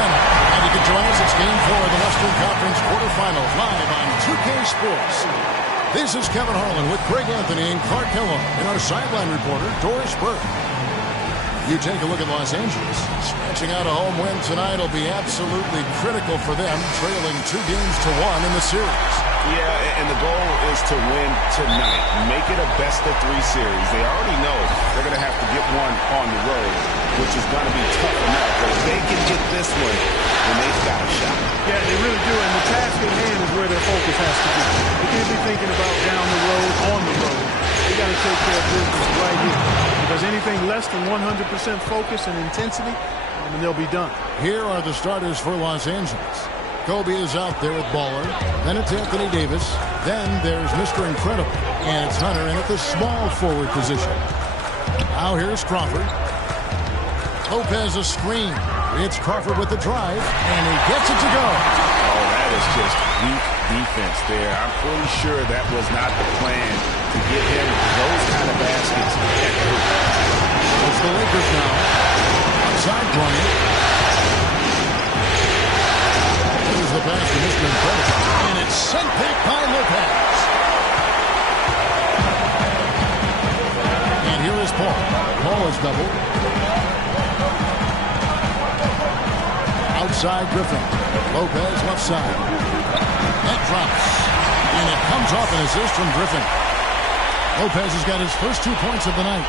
center. And you can join us. It's Game 4 of the Western Conference quarterfinals live on 2K Sports. This is Kevin Harlan with Greg Anthony and Clark Kellogg and our sideline reporter, Doris Burke. You take a look at Los Angeles. Scratching out a home win tonight will be absolutely critical for them, trailing 2-1 in the series. Yeah, and the goal is to win tonight. Make it a best-of-3 series. They already know they're going to have to get one on the road, which is going to be tough enough. But if they can get this one, then they've got a shot. Yeah, they really do, and the task at hand is where their focus has to be. They can't be thinking about down the road, on the road. They got to take care of business right here. Because anything less than 100% focus and intensity, and they'll be done. Here are the starters for Los Angeles. Kobe is out there with Baller. Then it's Anthony Davis. Then there's Mr. Incredible. And it's Hunter in at the small forward position. Now here's Crawford. Lopez a screen. It's Crawford with the drive. And he gets it to go. Oh, that is just weak defense there. I'm pretty sure that was not the plan to get him those kind of baskets at the hoop. It's the Lakers now. Outside Bryant. Here's the pass to Mr. Incredible. And it's sent back by Lopez. And here is Paul. Paul is doubled. Outside Griffin. Lopez left side. That drops. And it comes off an assist from Griffin. Lopez has got his first 2 points of the night.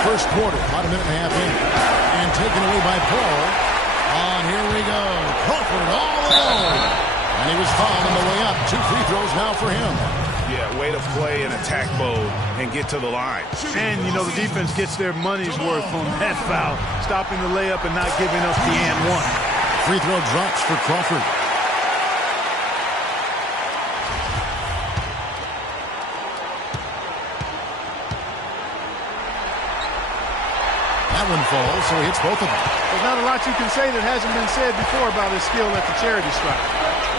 First quarter, about a minute and a half in. And taken away by Paul. Here we go. Crawford all alone. And he was fouled on the way up. 2 free throws now for him. Yeah, way to play in attack mode and get to the line. And, you know, the defense gets their money's worth on that foul, stopping the layup and not giving up the and one. Free throw drops for Crawford. That one falls, so he hits both of them. There's not a lot you can say that hasn't been said before about his skill at the charity stripe.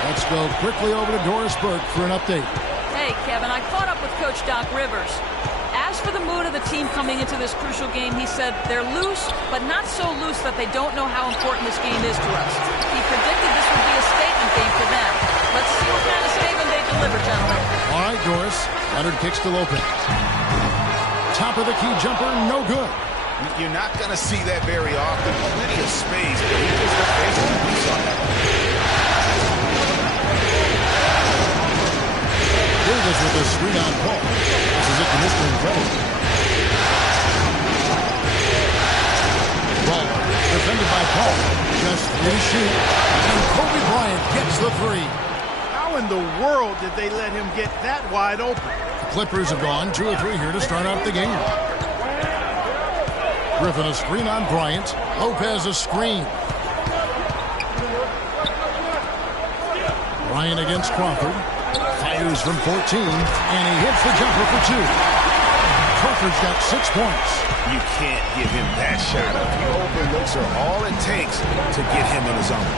Let's go quickly over to Doris Burke for an update. Hey, Kevin, I caught up with Coach Doc Rivers. As for the mood of the team coming into this crucial game, he said they're loose, but not so loose that they don't know how important this game is to us. He predicted this would be a statement game for them. Let's see what kind of statement they deliver, gentlemen. All right, Doris. Leonard kicks to Lopez. Top of the key jumper, no good. You're not going to see that very often. Plenty of space, but he just basically moves on that. Davis with a screen on Paul. This is it to Mr. Incredible. Ball defended by Paul. Just 3 to shoot. And Kobe Bryant gets the 3. How in the world did they let him get that wide open? The Clippers have gone 2 or 3 here to start out the game. Griffin a screen on Bryant. Lopez a screen. Bryant against Crawford. Fires from 14. And he hits the jumper for 2. Crawford's got 6 points. You can't give him that shot up. The open looks are all it takes to get him in the zone.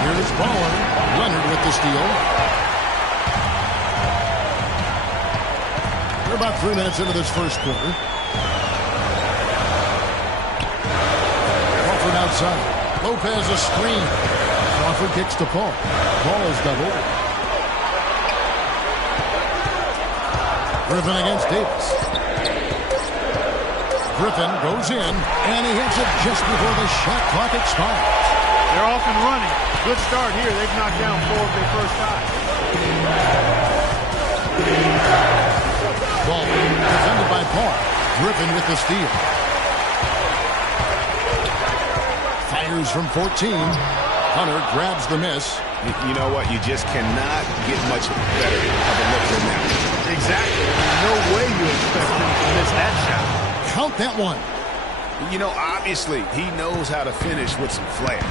Here's Baller. Leonard with the steal. We're about 3 minutes into this first quarter. Crawford outside. Lopez a screen. Crawford kicks to Paul. Paul is doubled. Griffin against Davis. Griffin goes in, and he hits it just before the shot clock expires. They're off and running. Good start here. They've knocked down 4 of their first 5. Ball defended by Paul. Griffin with the steal. Fires from 14. Hunter grabs the miss. You know what? You just cannot get much better of a look than that. Exactly. There's no way you expect him to miss that shot. Count that one. You know, obviously, he knows how to finish with some flair.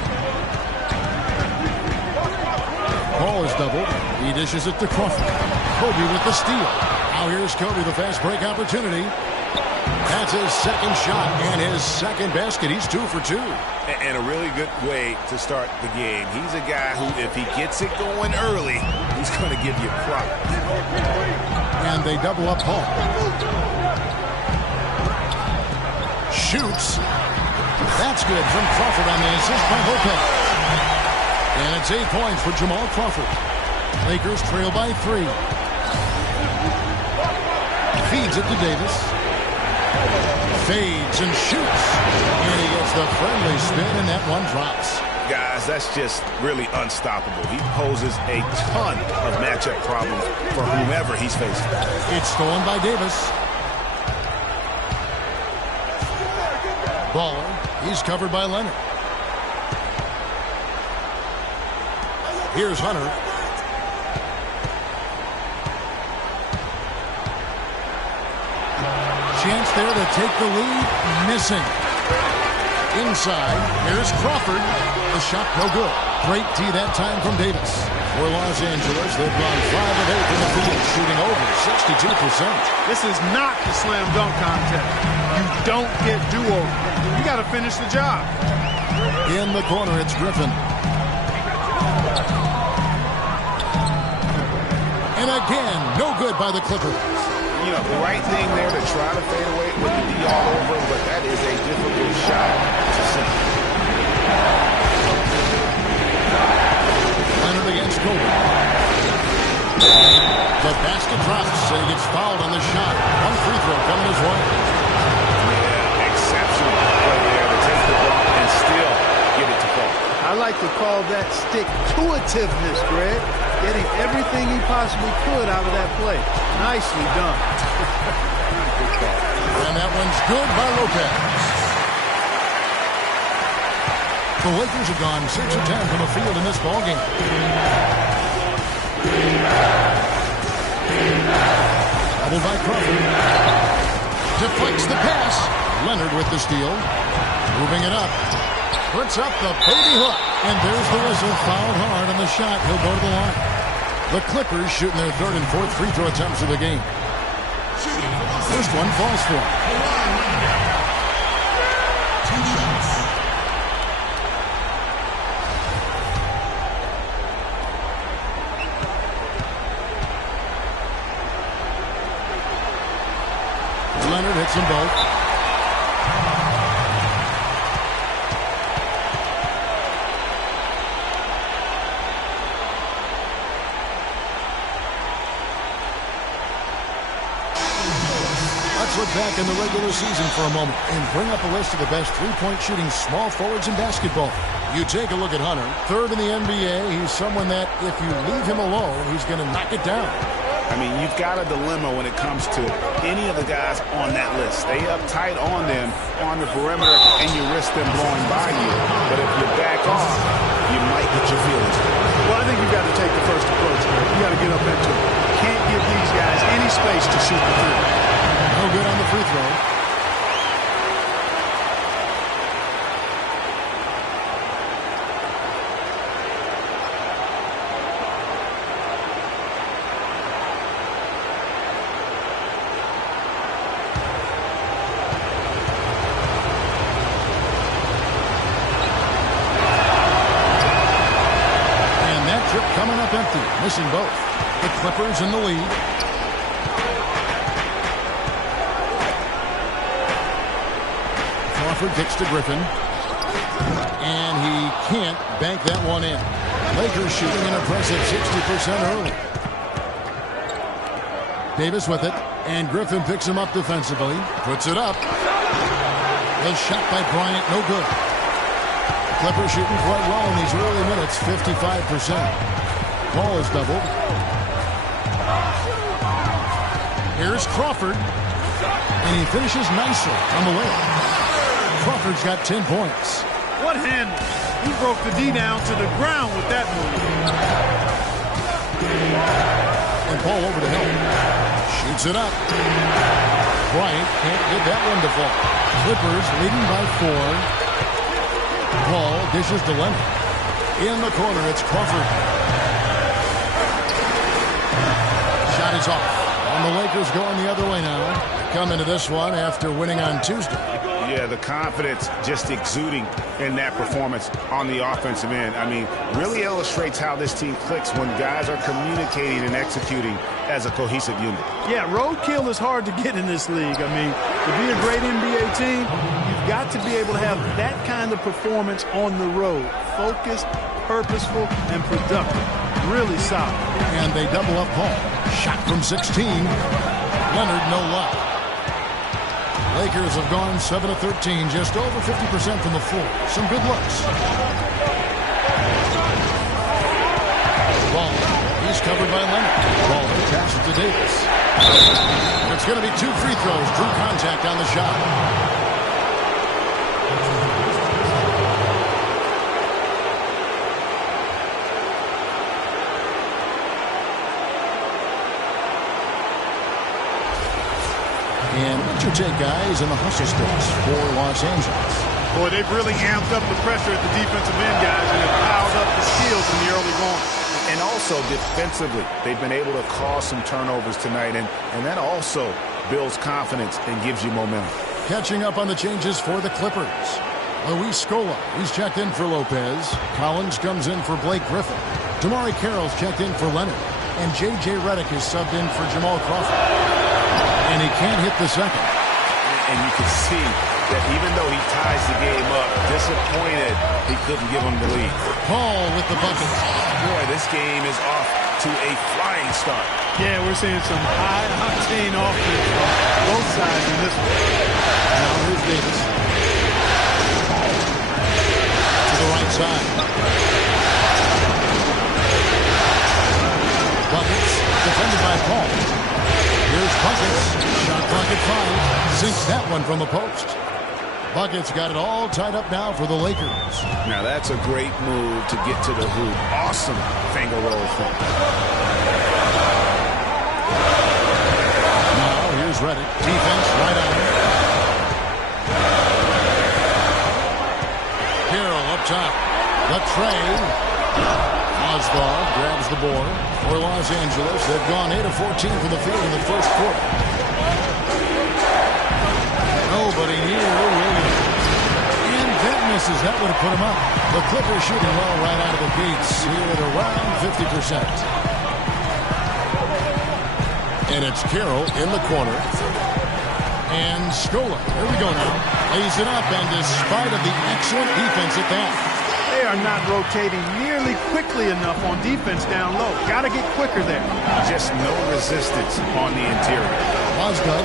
Paul is doubled. He dishes it to Crawford. Kobe with the steal. Now here's Kobe, the fast break opportunity. That's his second shot and his second basket. He's 2 for 2. And a really good way to start the game. He's a guy who, if he gets it going early, he's going to give you props. And they double up Paul. Shoots. That's good from Crawford on the assist by Lopez. And it's 8 points for Jamal Crawford. Lakers trail by 3. Feeds it to Davis. Fades and shoots. And he gets the friendly spin, and that one drops. Guys, that's just really unstoppable. He poses a ton of matchup problems for whomever he's facing. It's stolen by Davis. Baller. He's covered by Leonard. Here's Hunter. Chance there to take the lead. Missing. Inside. Here's Crawford. The shot no good. Great tee that time from Davis. For Los Angeles, they've gone 5 of 8 from the field, shooting over 62%. This is not the slam dunk contest. You don't get do-over. You got to finish the job. In the corner, it's Griffin. And again, no good by the Clippers. You know, the right thing there to try to fade away with the D all over, but that is a difficult shot to sink. Leonard against Goldberg. The basket drops, and he gets fouled on the shot. One free throw coming his way. Yeah, exceptional play there to take the ball and still get it to fall. I like to call that stick-to-itiveness, Greg. Getting everything he possibly could out of that play. Nicely done. And that one's good by Lopez. The Lakers have gone 6 of 10 from the field in this ballgame. Doubled by Crawford. Deflects the pass. Leonard with the steal. Moving it up. Puts up the baby hook. And there's the whistle. Fouled hard on the shot. He'll go to the line. The Clippers shooting their 3rd and 4th free throw attempts of the game. First one falls for him. Leonard hits them both. Let's look back in the regular season for a moment and bring up a list of the best three-point shooting small forwards in basketball. You take a look at Hunter, 3rd in the NBA. He's someone that if you leave him alone, he's going to knock it down. I mean, you've got a dilemma when it comes to any of the guys on that list. Stay up tight on them on the perimeter, and you risk them blowing by you. But if you back off, you might get your feelings hurt. Well, I think you've got to take the first approach. You got to get up into it. Can't give these guys any space to shoot the three. No good on the free throw. And that trip coming up empty, missing both. The Clippers in the lead. Crawford kicks to Griffin. And he can't bank that one in. Lakers shooting an impressive 60% early. Davis with it. And Griffin picks him up defensively. Puts it up. The shot by Bryant, no good. Clippers shooting quite well in these early minutes, 55%. Ball is doubled. Here's Crawford. And he finishes nicely on the layup. Crawford's got 10 points. What handle? He broke the D down to the ground with that move. And Paul over to help. Shoots it up. Bryant can't get that one to fall. Clippers leading by 4. Paul dishes to Leonard. In the corner, it's Crawford. Shot is off. And the Lakers going the other way now. They come into this one after winning on Tuesday. Yeah, the confidence just exuding in that performance on the offensive end. I mean, really illustrates how this team clicks when guys are communicating and executing as a cohesive unit. Yeah, roadkill is hard to get in this league. I mean, to be a great NBA team, you've got to be able to have that kind of performance on the road. Focused, purposeful, and productive. Really solid. And they double up Paul. Shot from 16. Leonard, no luck. Lakers have gone 7 of 13, just over 50% from the floor. Some good looks. Ball. He's covered by Leonard. Ball passes to Davis. It's going to be 2 free throws. Drew contact on the shot. And what's your take, guys, in the hustle sticks for Los Angeles? Boy, they've really amped up the pressure at the defensive end, guys, and have piled up the steals in the early going. And also defensively, they've been able to cause some turnovers tonight, and that also builds confidence and gives you momentum. Catching up on the changes for the Clippers. Luis Scola, he's checked in for Lopez. Collins comes in for Blake Griffin. Damari Carroll's checked in for Leonard. And J.J. Redick is subbed in for Jamal Crawford. And he can't hit the second. And you can see that even though he ties the game up, disappointed he couldn't give him the lead. Paul with the bucket. Boy, this game is off to a flying start. Yeah, we're seeing some high-octane offense on both sides in this one. Now here's Davis. To the right side. Buckets, defended by Paul. Here's Buckets. Shot clock at 5. Sinks that one from the post. Buckets got it all tied up now for the Lakers. Now that's a great move to get to the hoop. Awesome finger roll from. Now here's Redick. Defense right on him. Carroll up top. The tray. Oswald grabs the board for Los Angeles. They've gone 8 of 14 from the field in the first quarter. Nobody near Williams. And that misses. That would have put him up. The Clippers shooting well right out of the gates here at around 50%. And it's Carroll in the corner. And Scola. Here we go now. Lays it up, and despite of the excellent defense at that, they are not rotating nearly quickly enough on defense down low. Got to get quicker there. Just no resistance on the interior. Mozgov,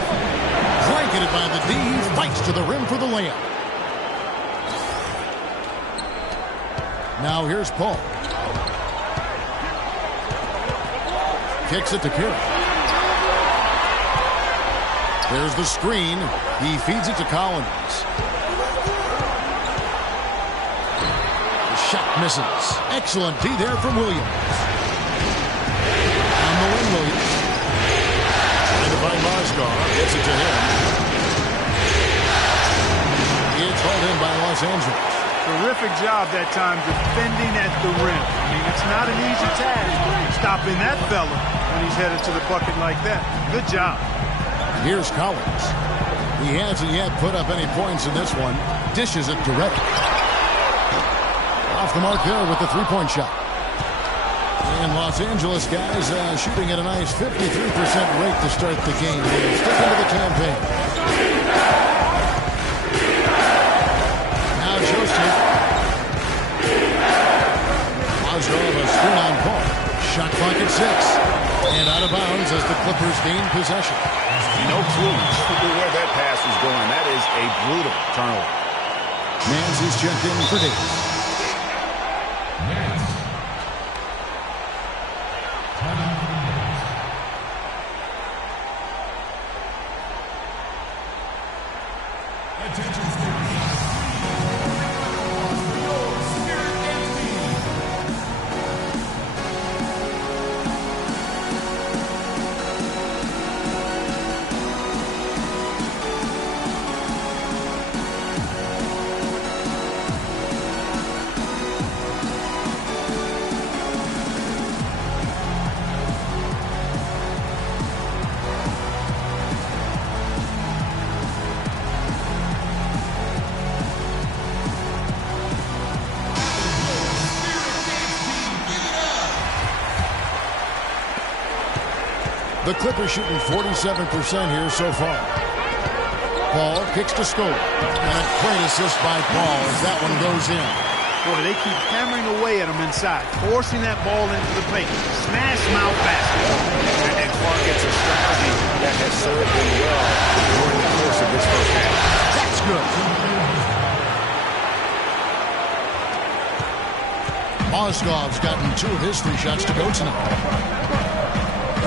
blanketed by the D, fights to the rim for the layup. Now here's Paul. Kicks it to Carroll. There's the screen. He feeds it to Collins. Shot misses. Excellent D there from Williams. On the wing, Williams. Trying to find Mozgov. Gets it to him. It's hauled in by Los Angeles. Terrific job that time defending at the rim. I mean, it's not an easy task stopping that fella when he's headed to the bucket like that. Good job. Here's Collins. He hasn't yet put up any points in this one. Dishes it to Redick. Off the mark there with the three-point shot. And Los Angeles guys shooting at a nice 53% rate to start the game. They're sticking to the campaign. Now Joseph. Mozgov a screen on Paul. Shot clock at 6. And out of bounds as the Clippers gain possession. No clue where that pass was going. That is a brutal turnover. Nance is checked in for Davis. The Clippers shooting 47% here so far. Paul kicks to Scola. And a great assist by Paul as that one goes in. Boy, they keep hammering away at him inside, forcing that ball into the paint. Smash mouth basket. And Clark gets a strategy that has served him well during the course of this first half. That's good. Mozgov's gotten 2 of his 3 shots to go tonight.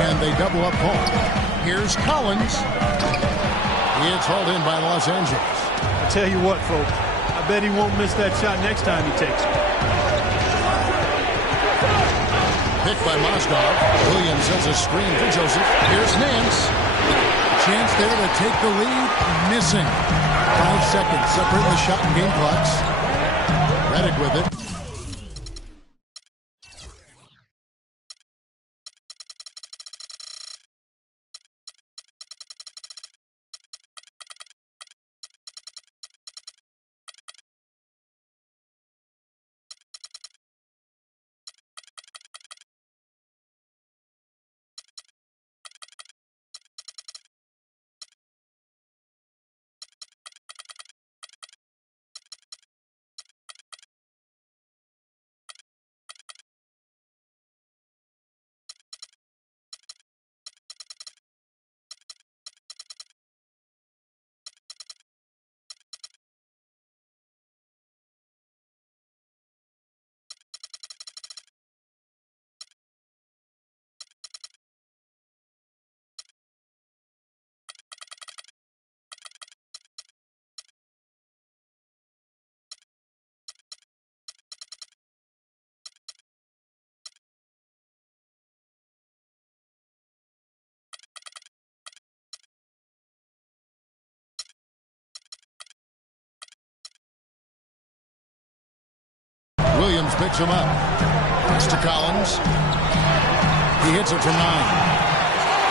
And they double up Paul. Here's Collins. It's hauled in by Los Angeles. I tell you what, folks, I bet he won't miss that shot next time he takes it. Picked by Mozgov. Williams has a screen for Joseph. Here's Nance. Chance there to take the lead. Missing. 5 seconds separate the shot and game clocks. Redick with it. Williams picks him up. It's to Collins. He hits it from 9.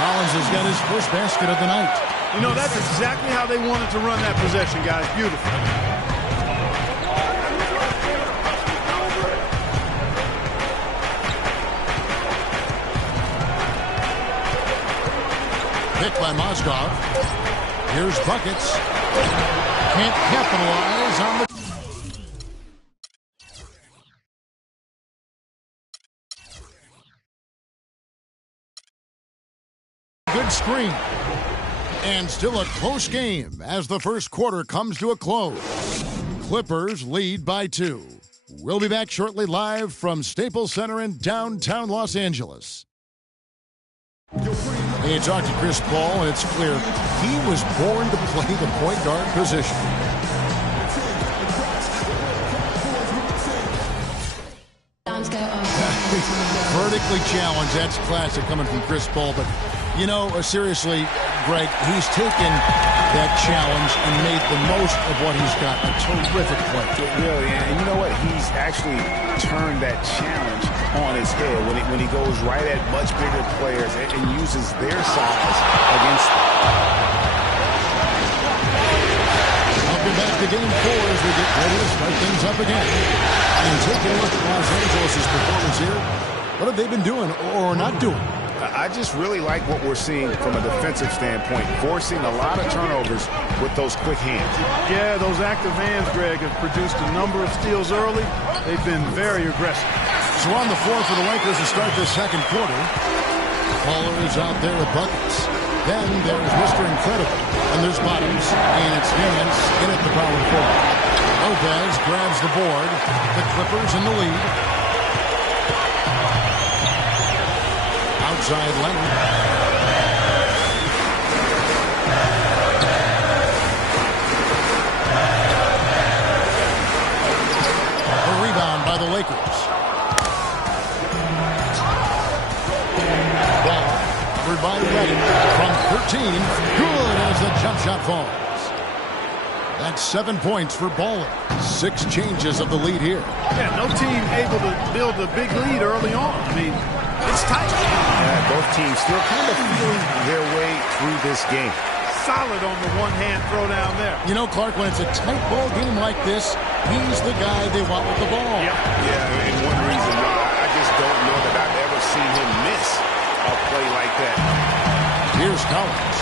Collins has got his first basket of the night. You know, that's exactly how they wanted to run that possession, guys. Beautiful. Picked by Mozgov. Here's buckets. Can't capitalize on the... Good screen. And still a close game as the first quarter comes to a close. Clippers lead by 2. We'll be back shortly live from Staples Center in downtown Los Angeles. Hey, talk to Chris Paul, and it's clear he was born to play the point guard position. Vertically challenged, that's classic coming from Chris Paul, but you know, seriously, Greg, he's taken that challenge and made the most of what he's got. A terrific play. Really, and you know what? He's actually turned that challenge on his head when he goes right at much bigger players and uses their size against them. Welcome back to Game 4 as we get ready to start things up again. And taking a look at Los Angeles' performance here, what have they been doing or not doing? I just really like what we're seeing from a defensive standpoint, forcing a lot of turnovers with those quick hands. Yeah, those active hands, Greg, have produced a number of steals early. They've been very aggressive. So on the floor for the Lakers to start this second quarter. Poller is out there with buckets. Then there's Mr. Incredible. And there's Bottoms. And it's Nance in at the power forward. Lopez grabs the board. The Clippers in the lead. Outside Leonard. A rebound by the Lakers. Ball covered by Redding from 13. Good as the jump shot falls. That's 7 points for Baller. 6 changes of the lead here. Yeah, no team able to build a big lead early on. I mean, it's tight. Yeah, both teams still kind of feeling their way through this game. Solid on the one-hand throw down there. You know, Clark, when it's a tight ball game like this, he's the guy they want with the ball. Yep. Yeah, and one reason, I just don't know that I've ever seen him miss a play like that. Here's Collins.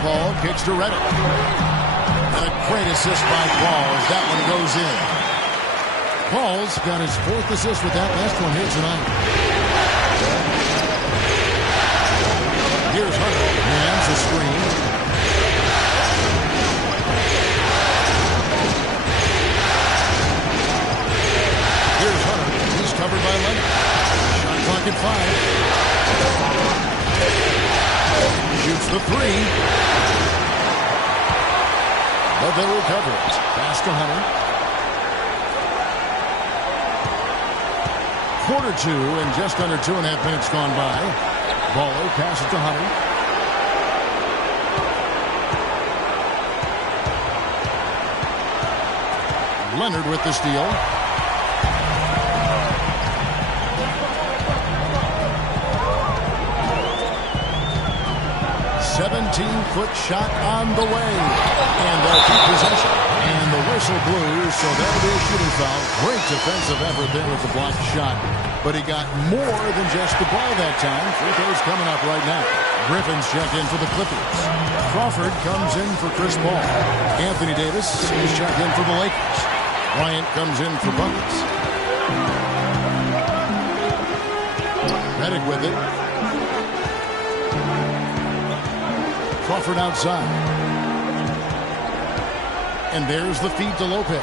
Ball kicks to Reddick. And a great assist by Paul as that one goes in. Paul's got his 4th assist with that last one here tonight. Here's Hunter. Mans a screen. Here's Hunter. He's covered by Leonard. Shot clock at 5. Shoots the 3. But they'll recover it. Pass to Hunter. 1/4 and just under 2.5 minutes gone by. Baller passes to Hunter. Leonard with the steal. 17-foot shot on the way. And they'll keep possession. And the whistle blew, so that'll be a shooting foul. Great defensive effort there with the blocked shot. But he got more than just the ball that time. Free throws coming up right now. Griffin's check in for the Clippers. Crawford comes in for Chris Paul. Anthony Davis is checked in for the Lakers. Bryant comes in for buckets. Reddick with it. Crawford outside. And there's the feed to Lopez.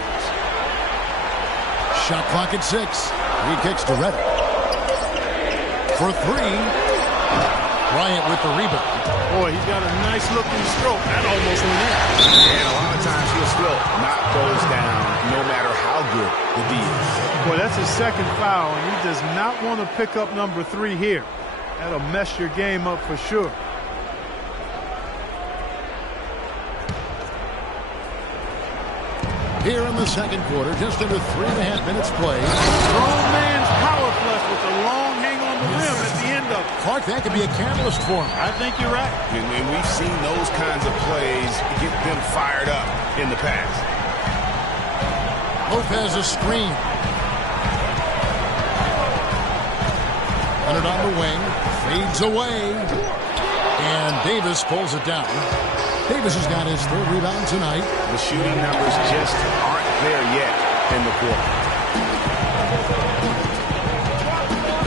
Shot clock at 6. He kicks to Reddick. For 3. Bryant with the rebound. Boy, he's got a nice looking stroke. That almost went in. And a lot of times he'll still knock those down no matter how good the D is. Boy, that's his 2nd foul, and he does not want to pick up number 3 here. That'll mess your game up for sure. Here in the 2nd quarter, just under 3.5 minutes played. Strong man's power flush with a long hang on the rim at the end of it. Clark, that could be a catalyst for him. I think you're right. And we've seen those kinds of plays get them fired up in the past. Lopez a screen. Leonard on the wing. Fades away. And Davis pulls it down. Davis has got his 3rd rebound tonight. The shooting numbers just aren't there yet in the quarter.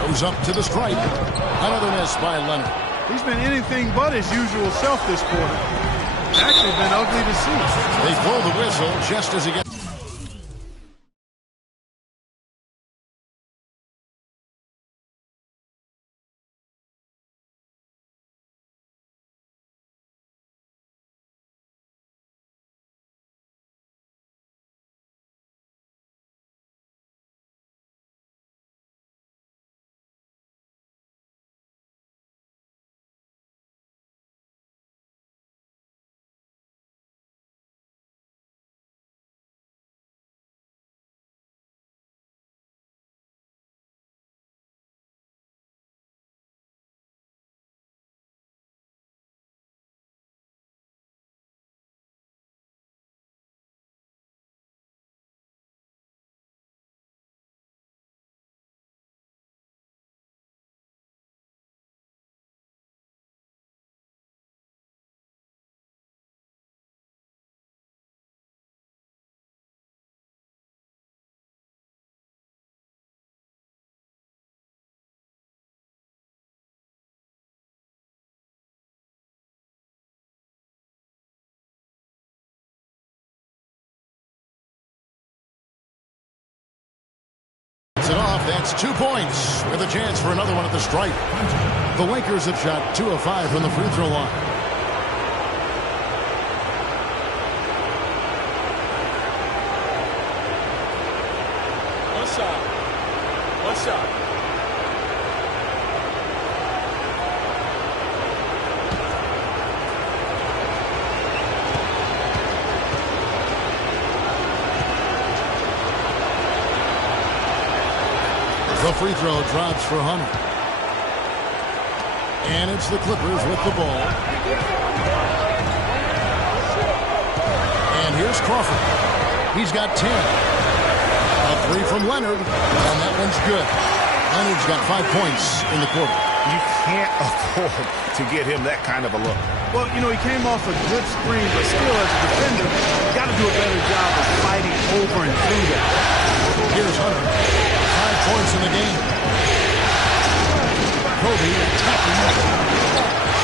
Goes up to the stripe. Another miss by Leonard. He's been anything but his usual self this quarter. It's actually been ugly to see. They blow the whistle just as he gets... it off. That's 2 points with a chance for another one at the stripe. The Lakers have shot 2 of 5 from the free throw line. One shot. One shot. The free throw drops for Hunter. And it's the Clippers with the ball. And here's Crawford. He's got 10. A 3 from Leonard. And that one's good. Leonard's got 5 points in the quarter. You can't afford to get him that kind of a look. Well, you know, he came off a good screen, but still, as a defender, you got to do a better job of fighting over and through that. Here's Hunter. 5 points in the game. Kobe attacking.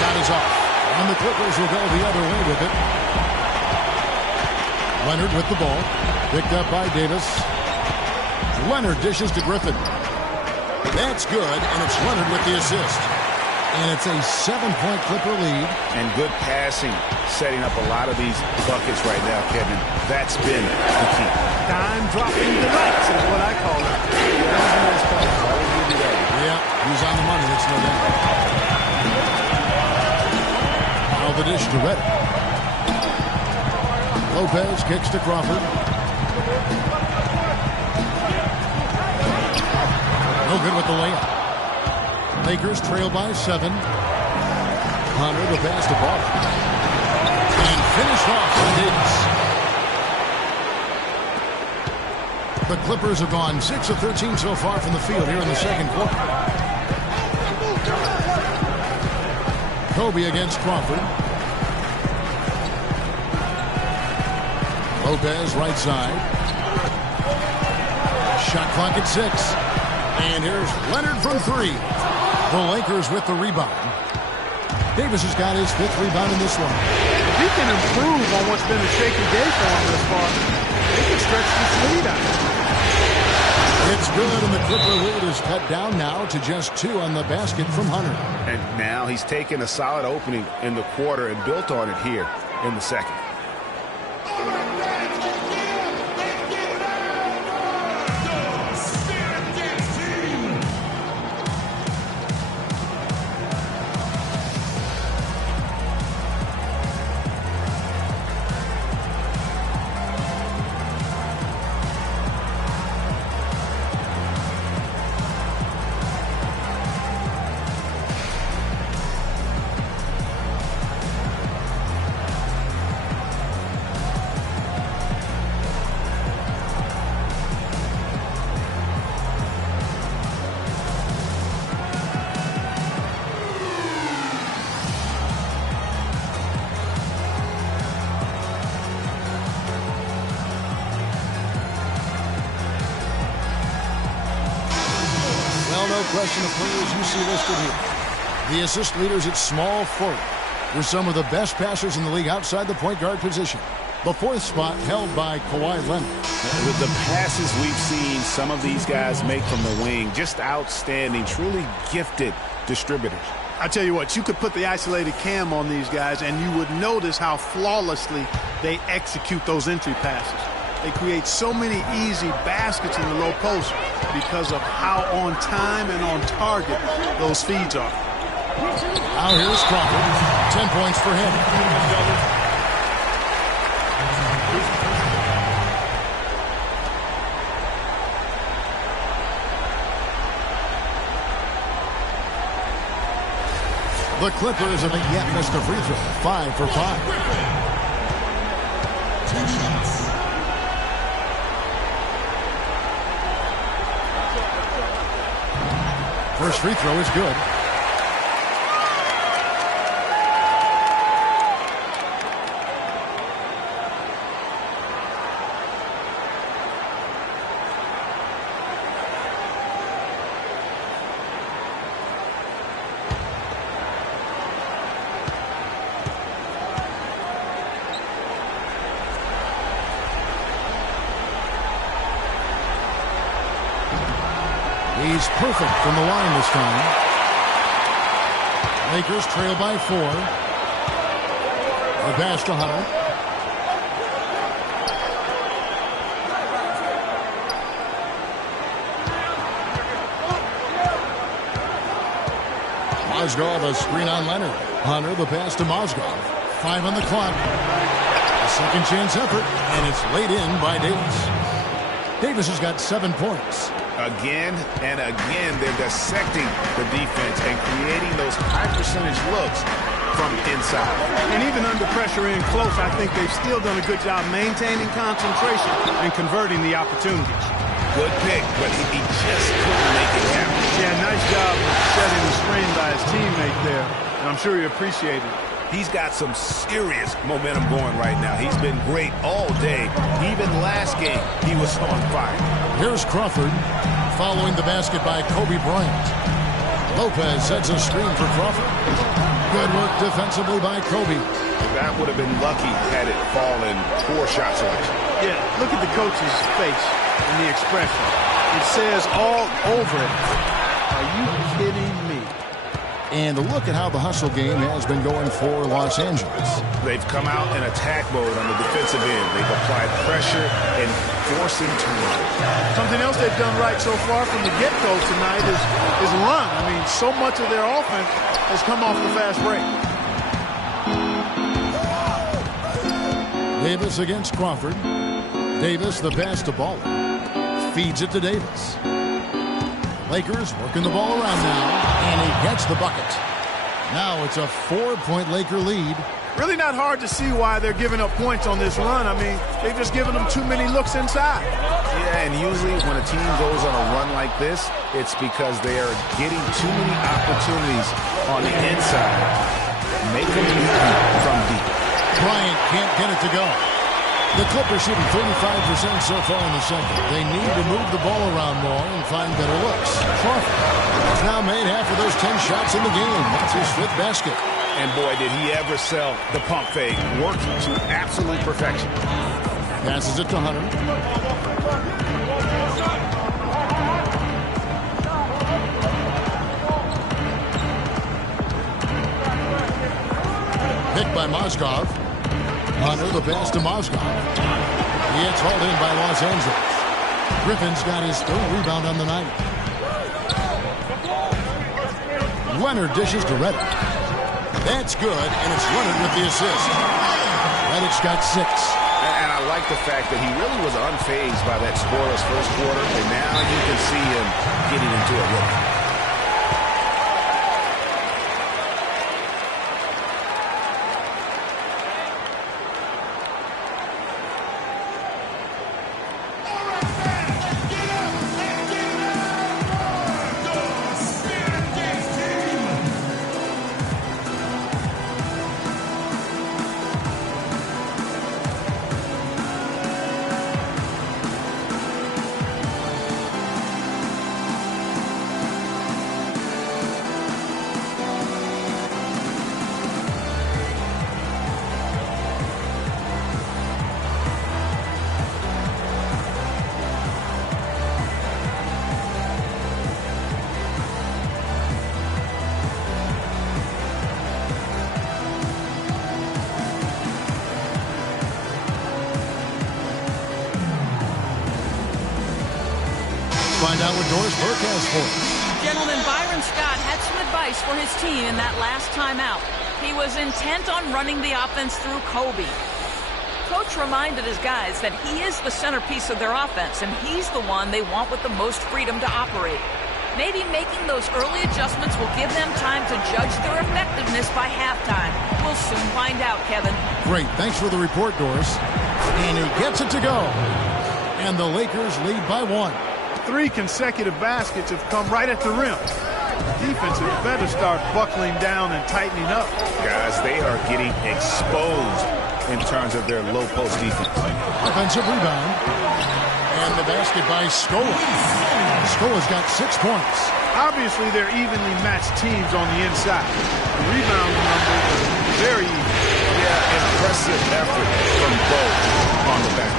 Shot is off. And the Clippers will go the other way with it. Leonard with the ball. Picked up by Davis. Leonard dishes to Griffin. That's good, and it's Leonard with the assist. And it's a 7-point Clipper lead. And good passing, setting up a lot of these buckets right now, Kevin. That's been the key. Time-dropping delights is what I call it. That was a nice pass. I will give you that. Yeah, he's on the money. It's no doubt. Now the dish to Reddick. Lopez kicks to Crawford. No good with the layup. Lakers trail by 7. Hunter the pass to Ball. And finished off by Davis. The Clippers have gone 6 of 13 so far from the field here in the second quarter. Kobe against Crawford. Lopez right side. Shot clock at 6. And here's Leonard from 3. The Lakers with the rebound. Davis has got his 5th rebound in this one. If he can improve on what's been a shaky day for him this far, they can stretch this lead out. It's good, and the Clipper lead is cut down now to just 2 on the basket from Hunter. And now he's taken a solid opening in the quarter and built on it here in the second. Question of players you see listed here. The assist leaders at small forward were some of the best passers in the league outside the point guard position. The 4th spot held by Kawhi Leonard. With the passes we've seen some of these guys make from the wing, just outstanding, truly gifted distributors. I tell you what, you could put the isolated cam on these guys and you would notice how flawlessly they execute those entry passes. They create so many easy baskets in the low post because of how on time and on target those feeds are. Now here's Crawford. 10 points for him. The Clippers haven't yet missed a free throw. 5 for 5. 2 shots. First free throw is good. He's perfect from the line this time. Lakers trail by 4. The pass to Hunter. Mozgov, a screen on Leonard. Hunter, the pass to Mozgov. 5 on the clock. A second chance effort, and it's laid in by Davis. Davis has got 7 points. Again and again, they're dissecting the defense and creating those high percentage looks from inside. And even under pressure in close, I think they've still done a good job maintaining concentration and converting the opportunities. Good pick, but he just couldn't make it happen. Yeah, nice job of setting the screen by his teammate there. And I'm sure he appreciated it. He's got some serious momentum going right now. He's been great all day. Even last game, he was on fire. Here's Crawford following the basket by Kobe Bryant. Lopez sets a screen for Crawford. Good work defensively by Kobe. That would have been lucky had it fallen. Poor shot selection. Yeah, look at the coach's face and the expression. It says all over it, "Are you kidding me?" And look at how the hustle game has been going for Los Angeles. They've come out in attack mode on the defensive end. They've applied pressure and forcing turnovers. Something else they've done right so far from the get-go tonight is run. I mean, so much of their offense has come off the fast break. Davis against Crawford. Davis, the pass to Ball. Feeds it to Davis. Lakers working the ball around now, and he gets the bucket. Now it's a 4-point Laker lead. Really not hard to see why they're giving up points on this run. I mean, they've just given them too many looks inside. Yeah, and usually when a team goes on a run like this, it's because they are getting too many opportunities on the inside. Make them beat from deep. Bryant can't get it to go. The Clippers shooting 35% so far in the second. They need to move the ball around more and find better looks. Crawford has now made half of those 10 shots in the game. That's his 5th basket. And boy, did he ever sell the pump fake. Worked to absolute perfection. Passes it to Hunter. Picked by Mozgov. Hunter the pass to Mozgov. He gets hauled in by Los Angeles. Griffin's got his 3rd rebound on the night. Leonard dishes to Redick. That's good, and it's Leonard with the assist. Redick's got 6. And I like the fact that he really was unfazed by that scoreless first quarter, and now you can see him getting into a rhythm. Find out what Doris Burke has for us. Gentlemen, Byron Scott had some advice for his team in that last timeout. He was intent on running the offense through Kobe. Coach reminded his guys that he is the centerpiece of their offense, and he's the one they want with the most freedom to operate. Maybe making those early adjustments will give them time to judge their effectiveness by halftime. We'll soon find out, Kevin. Great. Thanks for the report, Doris. And he gets it to go. And the Lakers lead by 1. 3 consecutive baskets have come right at the rim. The defense had better start buckling down and tightening up. Guys, they are getting exposed in terms of their low post defense. Offensive rebound. And the basket by Scola. Scola's got 6 points. Obviously, they're evenly matched teams on the inside. The rebound numbers are very even. Yeah, impressive effort from both on the back.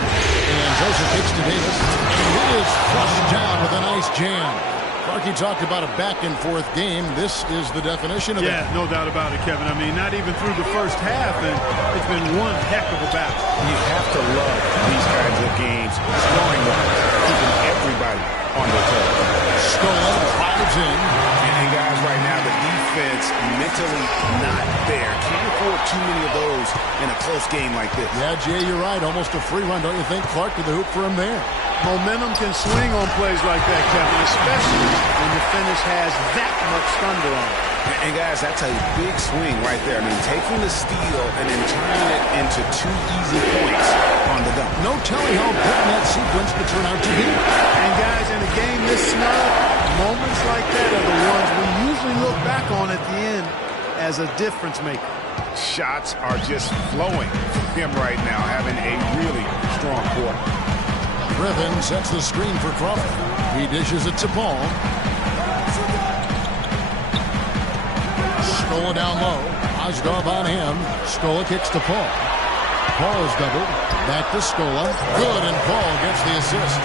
And Joseph kicks to Davis. And he is flushed down with a nice jam. Clarkie talked about a back-and-forth game. This is the definition of that. Yeah, no doubt about it, Kevin. I mean, not even through the first half, and it's been one heck of a battle. You have to love these kinds of games. Scoring one, keeping everybody on their toes. Scola drives in. And guys, right now, the defense mentally not there. Can't afford too many of those in a close game like this. Yeah, Jay, you're right. Almost a free run, don't you think? Clark with the hoop for him there. Momentum can swing on plays like that, Kevin, especially when the finish has that much thunder on it. And guys, that's a big swing right there. I mean, taking the steal and then turning it into 2 easy points on the dunk. No telling how big that sequence could turn out to be. And guys, in a game this snug, moments like that are the ones we usually look back on at the end as a difference maker. Shots are just flowing from him right now, having a really strong quarter. Griffin sets the screen for Crawford. He dishes it to Paul. Scola down low. Osdorf on him. Scola kicks to Paul. Paul is doubled. Back to Scola. Good, and Paul gets the assist.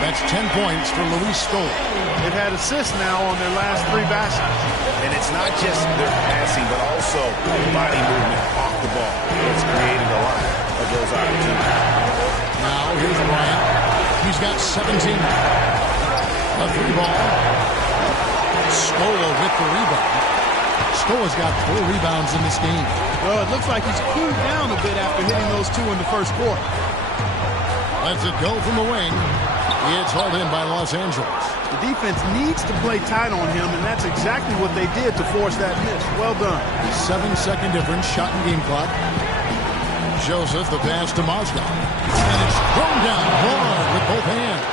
That's 10 points for Luis Scola. They've had assists now on their last 3 baskets. And it's not just their passing, but also body movement off the ball. It's created a lot of those opportunities. Now here's Bryant. He's got 17. A 3-ball. Scola with the rebound. Scola's got 4 rebounds in this game. Well, it looks like he's cooled down a bit after hitting those 2 in the first quarter. Lets it go from the wing. It's hauled in by Los Angeles. The defense needs to play tight on him, and that's exactly what they did to force that miss. Well done. 7-second difference, shot and game clock. Joseph, the pass to Mozgov. And it's thrown down hard with both hands.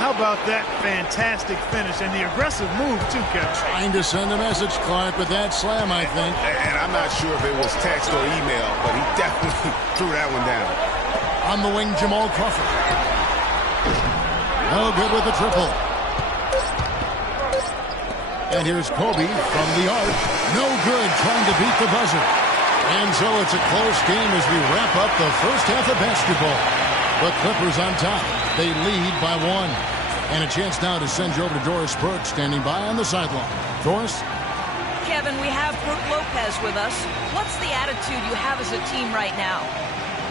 How about that fantastic finish and the aggressive move, too, Kevin? Trying to send a message, Clark, with that slam, I think. And I'm not sure if it was text or email, but he definitely threw that one down. On the wing, Jamal Crawford. No good with the triple. And here's Kobe from the arc. No good, trying to beat the buzzer. And so it's a close game as we wrap up the first half of basketball. The Clippers on top. They lead by 1. And a chance now to send you over to Doris Burke, standing by on the sideline. Doris? Kevin, we have Brooke Lopez with us. What's the attitude you have as a team right now?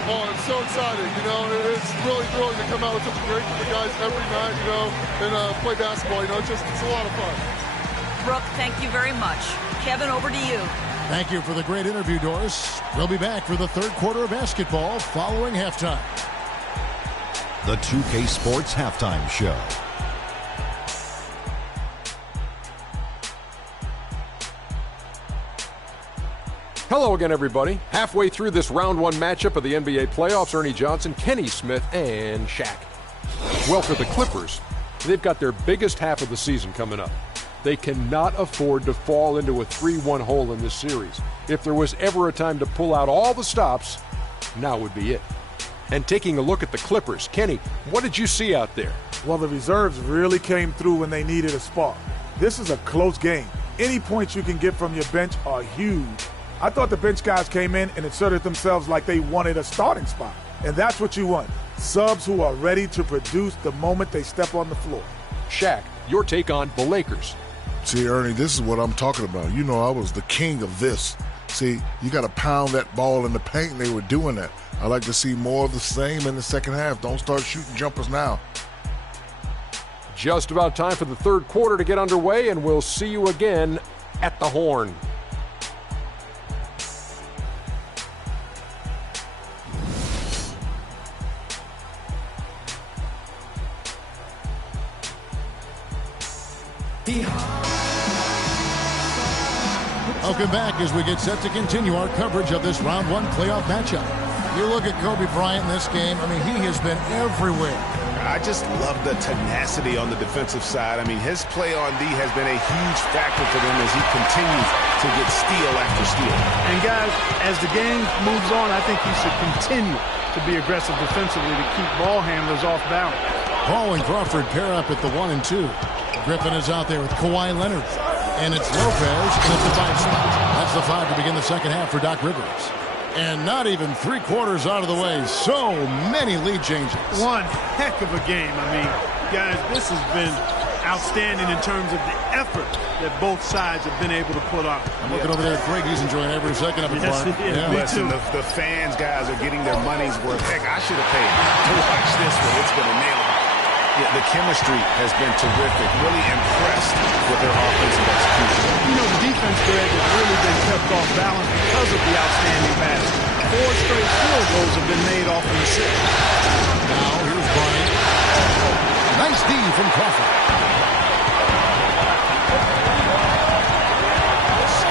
Oh, I'm so excited. You know, it's really thrilling to come out with such a great group of guys every night, you know, and play basketball. You know, it's a lot of fun. Brooke, thank you very much. Kevin, over to you. Thank you for the great interview, Doris. We'll be back for the third quarter of basketball following halftime. The 2K Sports Halftime Show. Hello again, everybody. Halfway through this round 1 matchup of the NBA playoffs, Ernie Johnson, Kenny Smith, and Shaq. Well, for the Clippers, they've got their biggest half of the season coming up. They cannot afford to fall into a 3-1 hole in this series. If there was ever a time to pull out all the stops, now would be it. And taking a look at the Clippers, Kenny, what did you see out there? Well, the reserves really came through when they needed a spark. This is a close game. Any points you can get from your bench are huge. I thought the bench guys came in and inserted themselves like they wanted a starting spot. And that's what you want. Subs who are ready to produce the moment they step on the floor. Shaq, your take on the Lakers. See, Ernie, this is what I'm talking about. You know, I was the king of this. See, you got to pound that ball in the paint, and they were doing that. I like to see more of the same in the second half. Don't start shooting jumpers now. Just about time for the third quarter to get underway, and we'll see you again at the Horn. Welcome back as we get set to continue our coverage of this round 1 playoff matchup. You look at Kobe Bryant in this game, I mean, he has been everywhere. I just love the tenacity on the defensive side. I mean, his play on D has been a huge factor for them as he continues to get steal after steal. And guys, as the game moves on, I think he should continue to be aggressive defensively to keep ball handlers off balance. Paul and Crawford pair up at the 1 and 2. Griffin is out there with Kawhi Leonard. And it's Lopez, and it's the 5 spot. That's the 5 to begin the second half for Doc Rivers. And not even 3 quarters out of the way. So many lead changes. One heck of a game. I mean, guys, this has been outstanding in terms of the effort that both sides have been able to put on. I'm looking over there at Greg. He's enjoying every second of it. Yes, he is. Yeah. Me Listen, too. the fans, guys, are getting their money's worth. Heck, I should have paid to watch this one. It's going to nail it. Yeah, the chemistry has been terrific. Really impressed with their offensive execution. You know, the defense, Greg, has really been kept off balance because of the outstanding passing. 4 straight field goals have been made off the assist. Now here's Bryant. Crawford.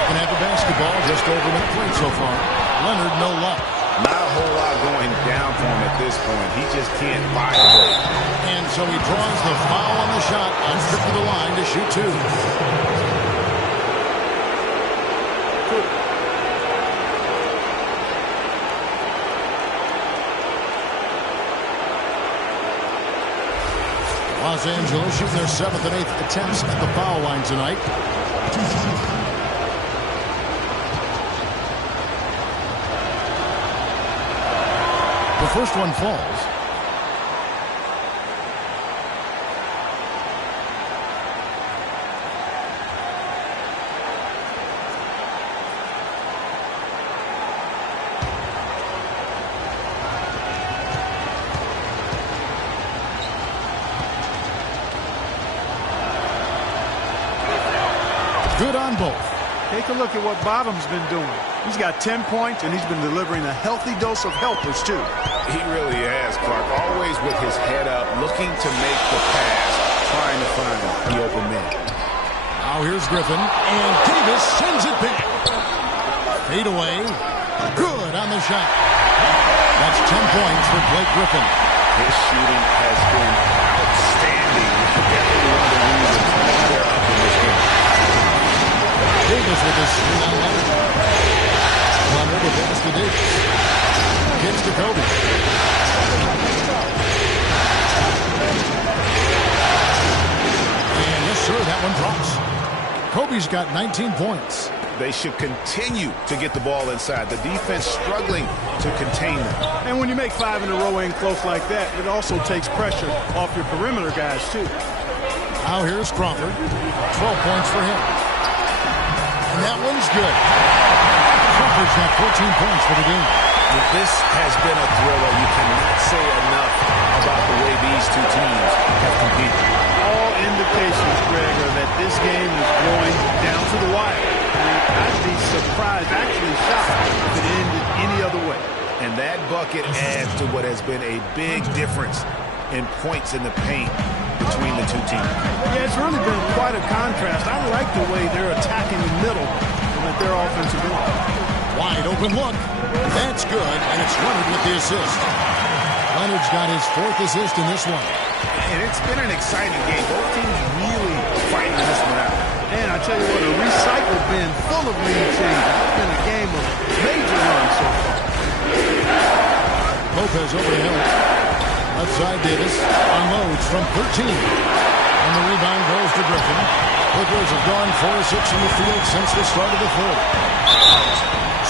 Can have the basketball just over midcourt so far. Leonard, no luck. Not a whole lot going down for him at this point. He just can't buy the break. And so he draws the foul on the shot on trip to the line to shoot two. Los Angeles shooting their 7th and 8th attempts at the foul line tonight. The first one falls. Good on both. Take a look at what Bottom's been doing. He's got 10 points, and he's been delivering a healthy dose of helpers, too. He really has, Clark. Always with his head up, looking to make the pass, trying to find the open man. Now here's Griffin, and Davis sends it back. Fade away. Good on the shot. That's 10 points for Blake Griffin. His shooting has been outstanding. Definitely one of the reasons they're up in this game. Davis with his screen on Leonard. Leonard with pass to Davis. Gets to Kobe. And yes, sir, that one drops. Kobe's got 19 points. They should continue to get the ball inside. The defense struggling to contain them. And when you make 5 in a row in close like that, it also takes pressure off your perimeter guys, too. Now here's Crawford. 12 points for him. And that one's good. Crawford's got 14 points for the game. This has been a thriller. You cannot say enough about the way these two teams have competed. All indications, Greg, are that this game is going down to the wire. I mean, I'd be surprised, actually shocked, if it ended any other way. And that bucket adds to what has been a big difference in points in the paint between the two teams. Yeah, it's really been quite a contrast. I like the way they're attacking the middle with their offensive line. Wide open look. That's good, and it's Leonard with the assist. Leonard's got his 4th assist in this one. And it's been an exciting game. Both teams really fighting this one out. And I tell you what, a recycle bin full of lead changes. It's been a game of major runs so far. Lopez over to Hill. Left side Davis unloads from 13. And the rebound goes to Griffin. Clippers have gone 4 of 6 in the field since the start of the third.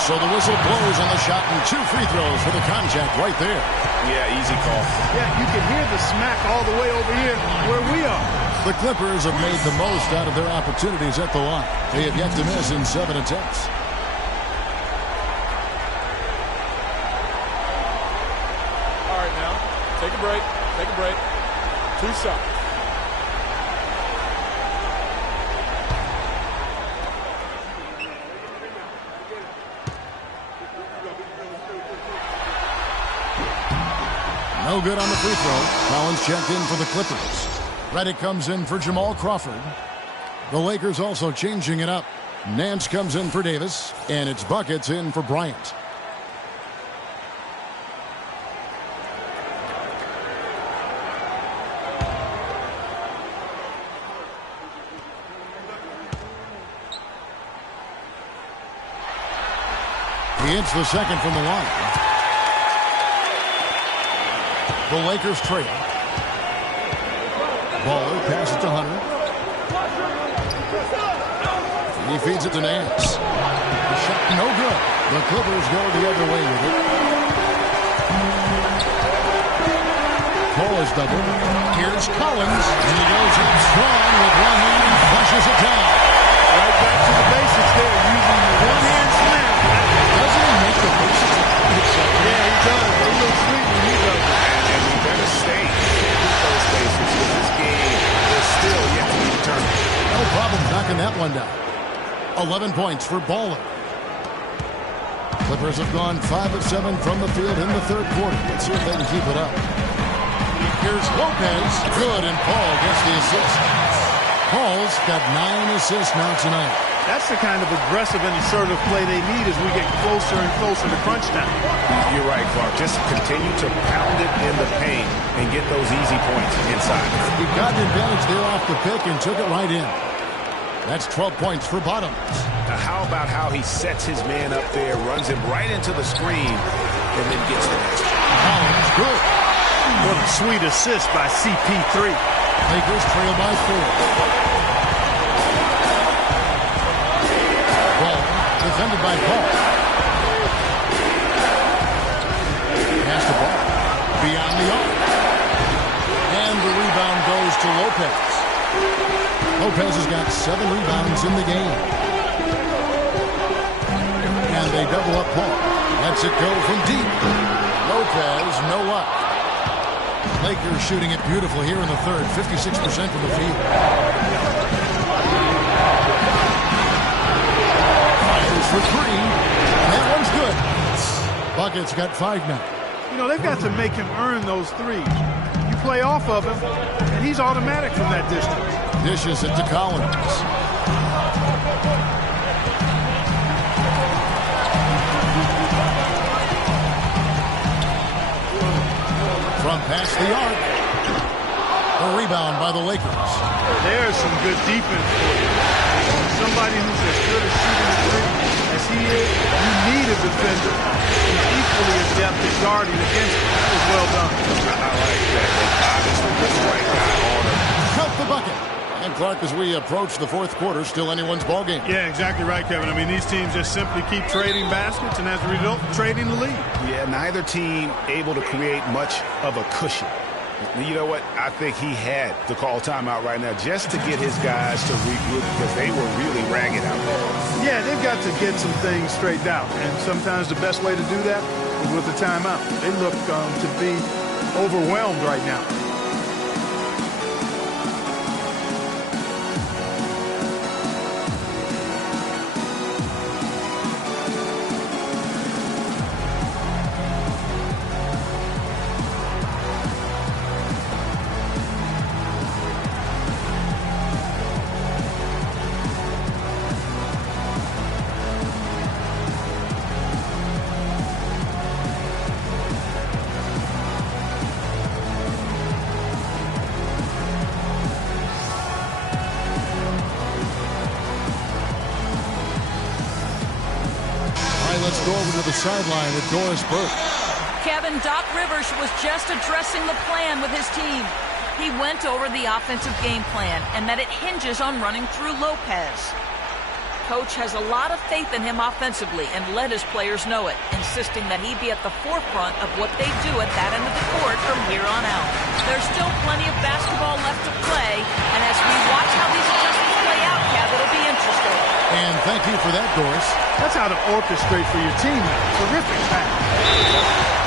So the whistle blows on the shot and 2 free throws for the contact right there. Yeah, easy call. Yeah, you can hear the smack all the way over here where we are. The Clippers have made the most out of their opportunities at the line. They have yet to miss in 7 attempts. All right, now, take a break. Take a break. 2 shots. No good on the free throw. Collins checked in for the Clippers. Redick comes in for Jamal Crawford. The Lakers also changing it up. Nance comes in for Davis, and it's buckets in for Bryant. He hits the second from the line. The Lakers trail. Baller passes to Hunter. He feeds it to Nance. The shot no good. The Clippers go the other way with it. Cole is double. Here's Collins. And he goes in strong with one hand and flushes it down. Right back to the basics there, using the one-hand slam. Doesn't he make the basics? Yeah, he does. A little sweet when he does it. And we better stay with those bases because this game is still yet to be determined. No problem knocking that one down. 11 points for Baller. Clippers have gone 5 of 7 from the field in the third quarter. Let's see if they can keep it up. Here's Lopez. Good, and Paul gets the assist. Paul's got 9 assists now tonight. That's the kind of aggressive and assertive play they need as we get closer and closer to crunch time. You're right, Clark. Just continue to pound it in the paint and get those easy points inside. He got an advantage there off the pick and took it right in. That's 12 points for Bottoms. Now, how about how he sets his man up there, runs him right into the screen, and then gets the next. Collins, good. What a sweet assist by CP3. Lakers trail by 4. Ball defended by Paul. Pass the ball beyond the arc. And the rebound goes to Lopez. Lopez has got 7 rebounds in the game. And they double up Paul. Lets it go from deep. Lopez, no luck. Lakers shooting it beautiful here in the third. 56% from the field. Fires for 3. And that one's good. Bucket's got 5 now. You know, they've got to make him earn those threes. You play off of him, and he's automatic from that distance. Dishes it to Collins. From past the arc. A rebound by the Lakers. There's some good defense for you. Somebody who's as good at shooting the three as he is, you need a defender who's equally adept at guarding against him. That was well done. I like that. Obviously, this right guy on him. Cut the bucket. And Clark, as we approach the fourth quarter, still anyone's ballgame. Yeah, exactly right, Kevin. I mean, these teams just simply keep trading baskets, and as a result, trading the lead. Yeah, neither team able to create much of a cushion. You know what? I think he had to call timeout right now just to get his guys to regroup because they were really ragged out there. Yeah, they've got to get some things straightened out, and sometimes the best way to do that is with the timeout. They look to be overwhelmed right now. Let's go over to the sideline with Doris Burke. Kevin, Doc Rivers was just addressing the plan with his team. He went over the offensive game plan and that it hinges on running through Lopez. Coach has a lot of faith in him offensively and let his players know it, insisting that he be at the forefront of what they do at that end of the court from here on out. There's still plenty of basketball left to play, and as we watch how these adjustments play out, Kev, it'll be interesting. And thank you for that, Doris. That's how to orchestrate for your team. Terrific pass.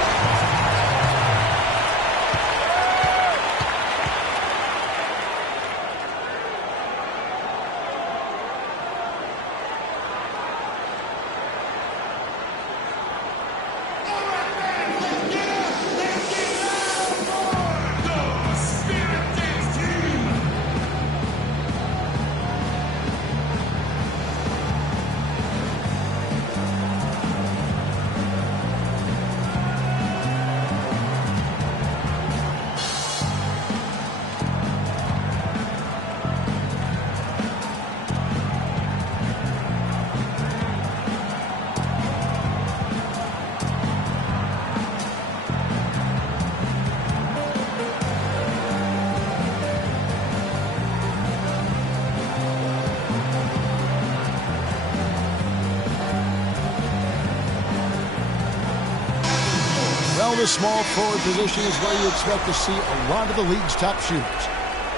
The small forward position is where you expect to see a lot of the league's top shooters.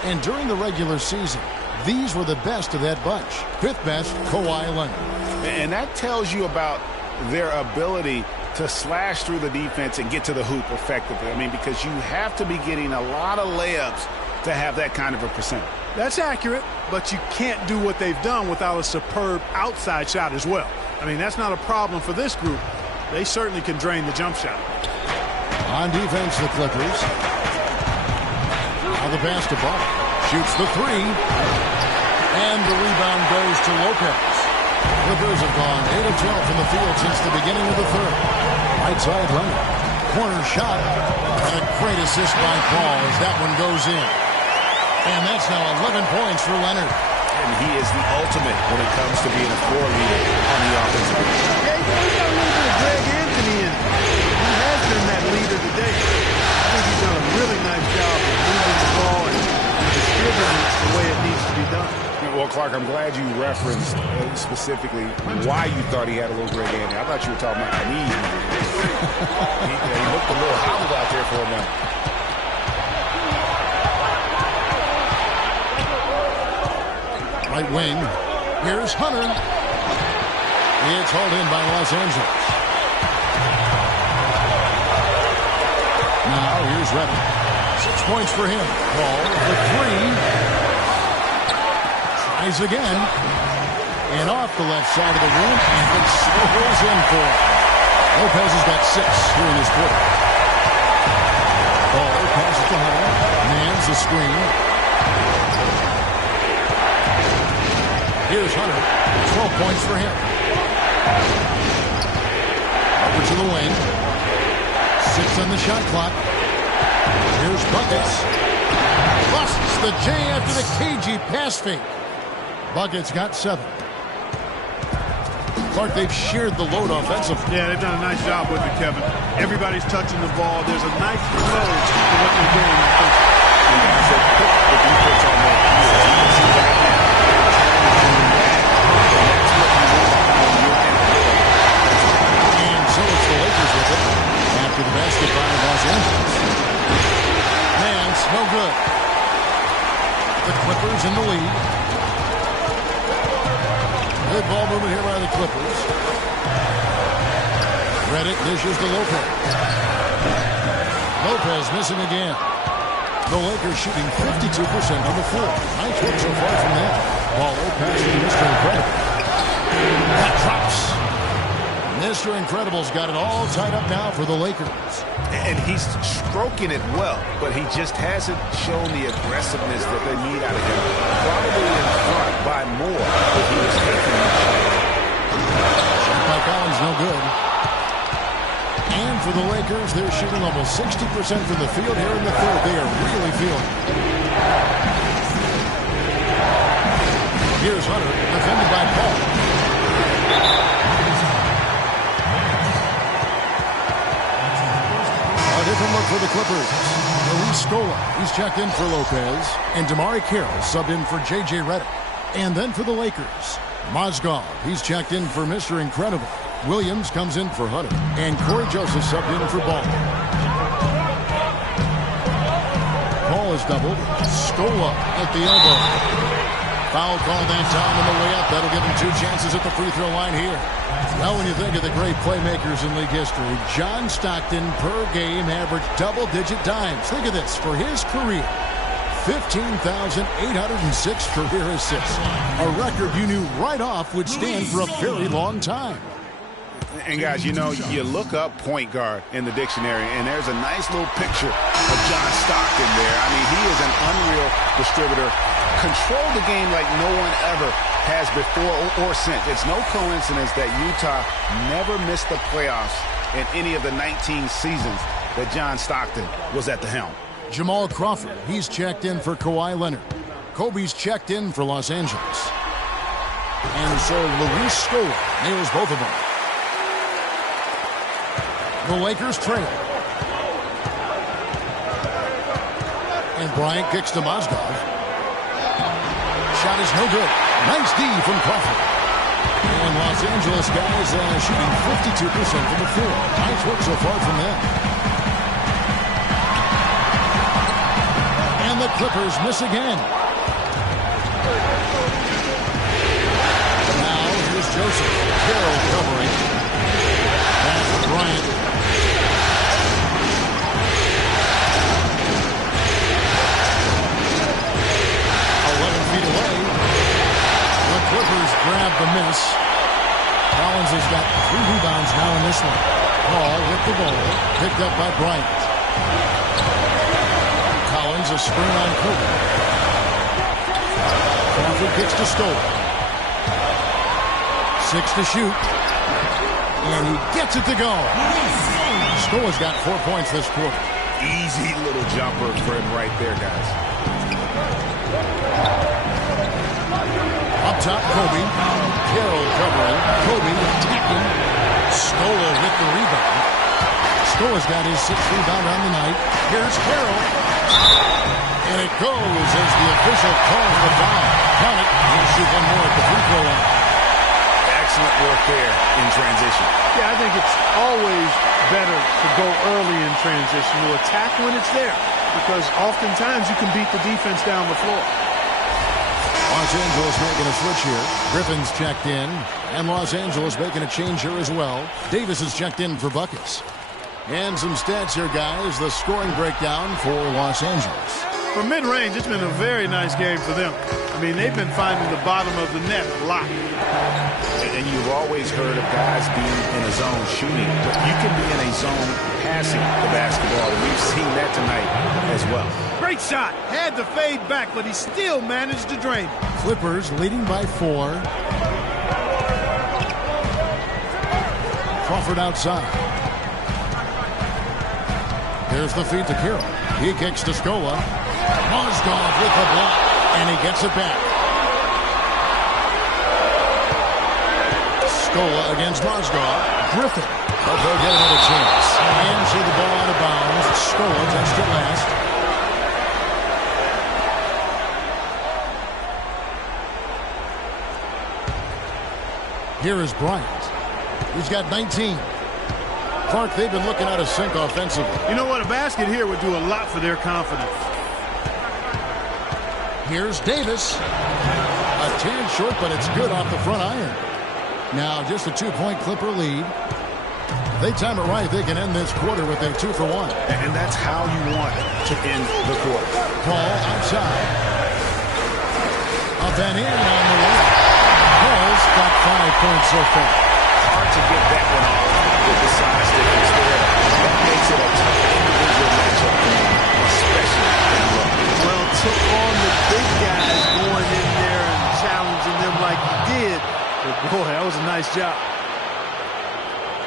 And during the regular season, these were the best of that bunch. Fifth best, Kawhi Leonard. And that tells you about their ability to slash through the defense and get to the hoop effectively. I mean, because you have to be getting a lot of layups to have that kind of a percentage. That's accurate, but you can't do what they've done without a superb outside shot as well. I mean, that's not a problem for this group. They certainly can drain the jump shot. On defense, the Clippers. the basketball. Shoots the three. And the rebound goes to Lopez. Clippers have gone 8 of 12 from the field since the beginning of the third. Right side Leonard. Corner shot. And a great assist by Paul as that one goes in. And that's now 11 points for Leonard. And he is the ultimate when it comes to being a floor leader on the offensive end. Yeah, he's got a little bit of Greg Anthony in it. He has been that leader today. I think he's done a really nice job of moving the ball and distributing it the way it needs to be done. Well, Clark, I'm glad you referenced specifically why you thought he had a little Greg Anthony. I thought you were talking about the knees. He looked a little hobbled out there for a minute. Right wing. Here's Hunter. It's hauled in by Los Angeles. Now here's Reddick. 6 points for him. Paul for three. Tries again. And off the left side of the rim. And it swirls in for him. Lopez has got 6 here in this quarter. Paul passes to Hunter. Mans the screen. Here's Hunter. 12 points for him. Over to the wing. 6 on the shot clock. Here's Buckets. Busts the J after the cagey pass fake. Buckets got 7. Clark, they've shared the load offensively. Yeah, they've done a nice job with it, Kevin. Everybody's touching the ball. There's a nice flow to what they're doing offensively. As they put the defense on their heels, you can see right now. And so it's the Lakers with it. After the basket by Los Angeles. Mans, no good. The Clippers in the lead. Good ball movement here by the Clippers. Reddick dishes to Lopez. Lopez missing again. The Lakers shooting 52% from the floor. Nice work so far from that. Ball passing to Mr. Incredible. That drops. Mr. Incredible's got it all tied up now for the Lakers. And he's stroking it well, but he just hasn't shown the aggressiveness that they need out of him. Probably in front by more if he was taking that shot. Shot by Collins, no good. And for the Lakers, they're shooting almost 60% from the field here in the third. They are really feeling it. Here's Hunter, defended by Paul. A different look for the Clippers. Luis Scola, he's checked in for Lopez. And Damari Carroll subbed in for J.J. Redick. And then for the Lakers, Mozgov, he's checked in for Mr. Incredible. Williams comes in for Hunter. And Corey Joseph subbed in for Ball. Ball is doubled. Scola at the elbow. Foul call that time on the way up. That'll give him 2 chances at the free throw line here. Well, when you think of the great playmakers in league history, John Stockton per game averaged double-digit dimes. Think of this. For his career, 15,806 career assists. A record you knew right off would stand for a very long time. And guys, you know, you look up point guard in the dictionary, and there's a nice little picture of John Stockton there. I mean, he is an unreal distributor. Control the game like no one ever has before or since. It's no coincidence that Utah never missed the playoffs in any of the 19 seasons that John Stockton was at the helm. Jamal Crawford, he's checked in for Kawhi Leonard. Kobe's checked in for Los Angeles. And so Luis Scola nails both of them. The Lakers trail. And Bryant kicks to Mozgov. Shot is no good. Nice D from Crawford. And Los Angeles guys shooting 52% from the floor. Nice work so far from them. And the Clippers miss again. Now here's Joseph. Carroll covering. That's Bryant. Clippers grab the miss. Collins has got 3 rebounds now in this one. Paul with the ball, picked up by Bryant. Collins a screen on Kobe. Crawford kicks to Scola. 6 to shoot. And he gets it to go. Scola's got 4 points this quarter. Easy little jumper for him right there, guys. Up top, Kobe. Carroll covering. Kobe attacking. Scola with the rebound. Scola's got his 6th rebound on the night. Here's Carroll. And it goes as the official calls the foul. Count it. He'll shoot one more at the free throw line. Excellent work there in transition. Yeah, I think it's always better to go early in transition, to attack when it's there, because oftentimes you can beat the defense down the floor. Los Angeles making a switch here. Griffin's checked in, and Los Angeles making a change here as well. Davis is checked in for buckets. And some stats here, guys. The scoring breakdown for Los Angeles. For mid-range, it's been a very nice game for them. I mean, they've been finding the bottom of the net a lot. And you've always heard of guys being in a zone shooting, but you can be in a zone passing the basketball, and we've seen that tonight as well. Great shot. Had to fade back, but he still managed to drain. Clippers leading by 4. Crawford outside. Here's the feed to Carroll. He kicks to Scola. Mozgov with the block, and he gets it back. Scola against Mozgov. Griffin. But they'll get another chance. And see the ball out of bounds. Scola touched it last. Here is Bryant. He's got 19. Clark, they've been looking out of sync offensively. You know what? A basket here would do a lot for their confidence. Here's Davis. A tad short, but it's good off the front iron. Now just a 2-point Clipper lead. If they time it right, they can end this quarter with a 2-for-1. And that's how you want to end the quarter. Paul outside. Up and in on the way. Paul's got 5 points so far. Hard to get that one off with the size difference there. That makes it a tough individual matchup for him, especially down low. Well, took on the big guys going in there and challenging them like he did. But boy, that was a nice job.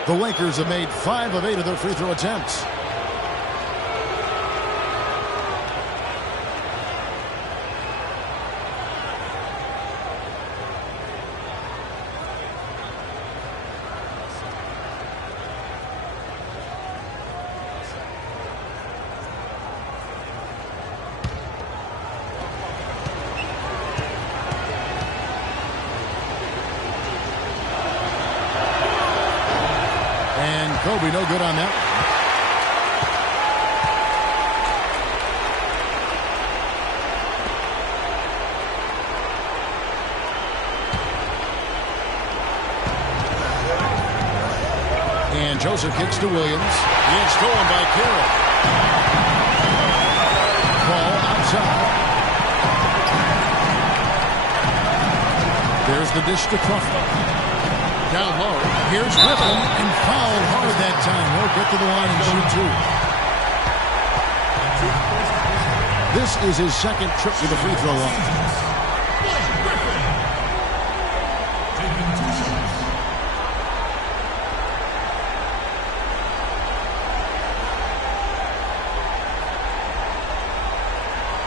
The Lakers have made 5 of 8 of their free throw attempts. Kobe, no good on that. And Joseph kicks to Williams. He is stolen by Carroll. Ball outside. There's the dish to Crawford. Down low. Here's Griffin, and fouled hard that time. He'll get to the line and shoot 2. This is his second trip to the free throw line.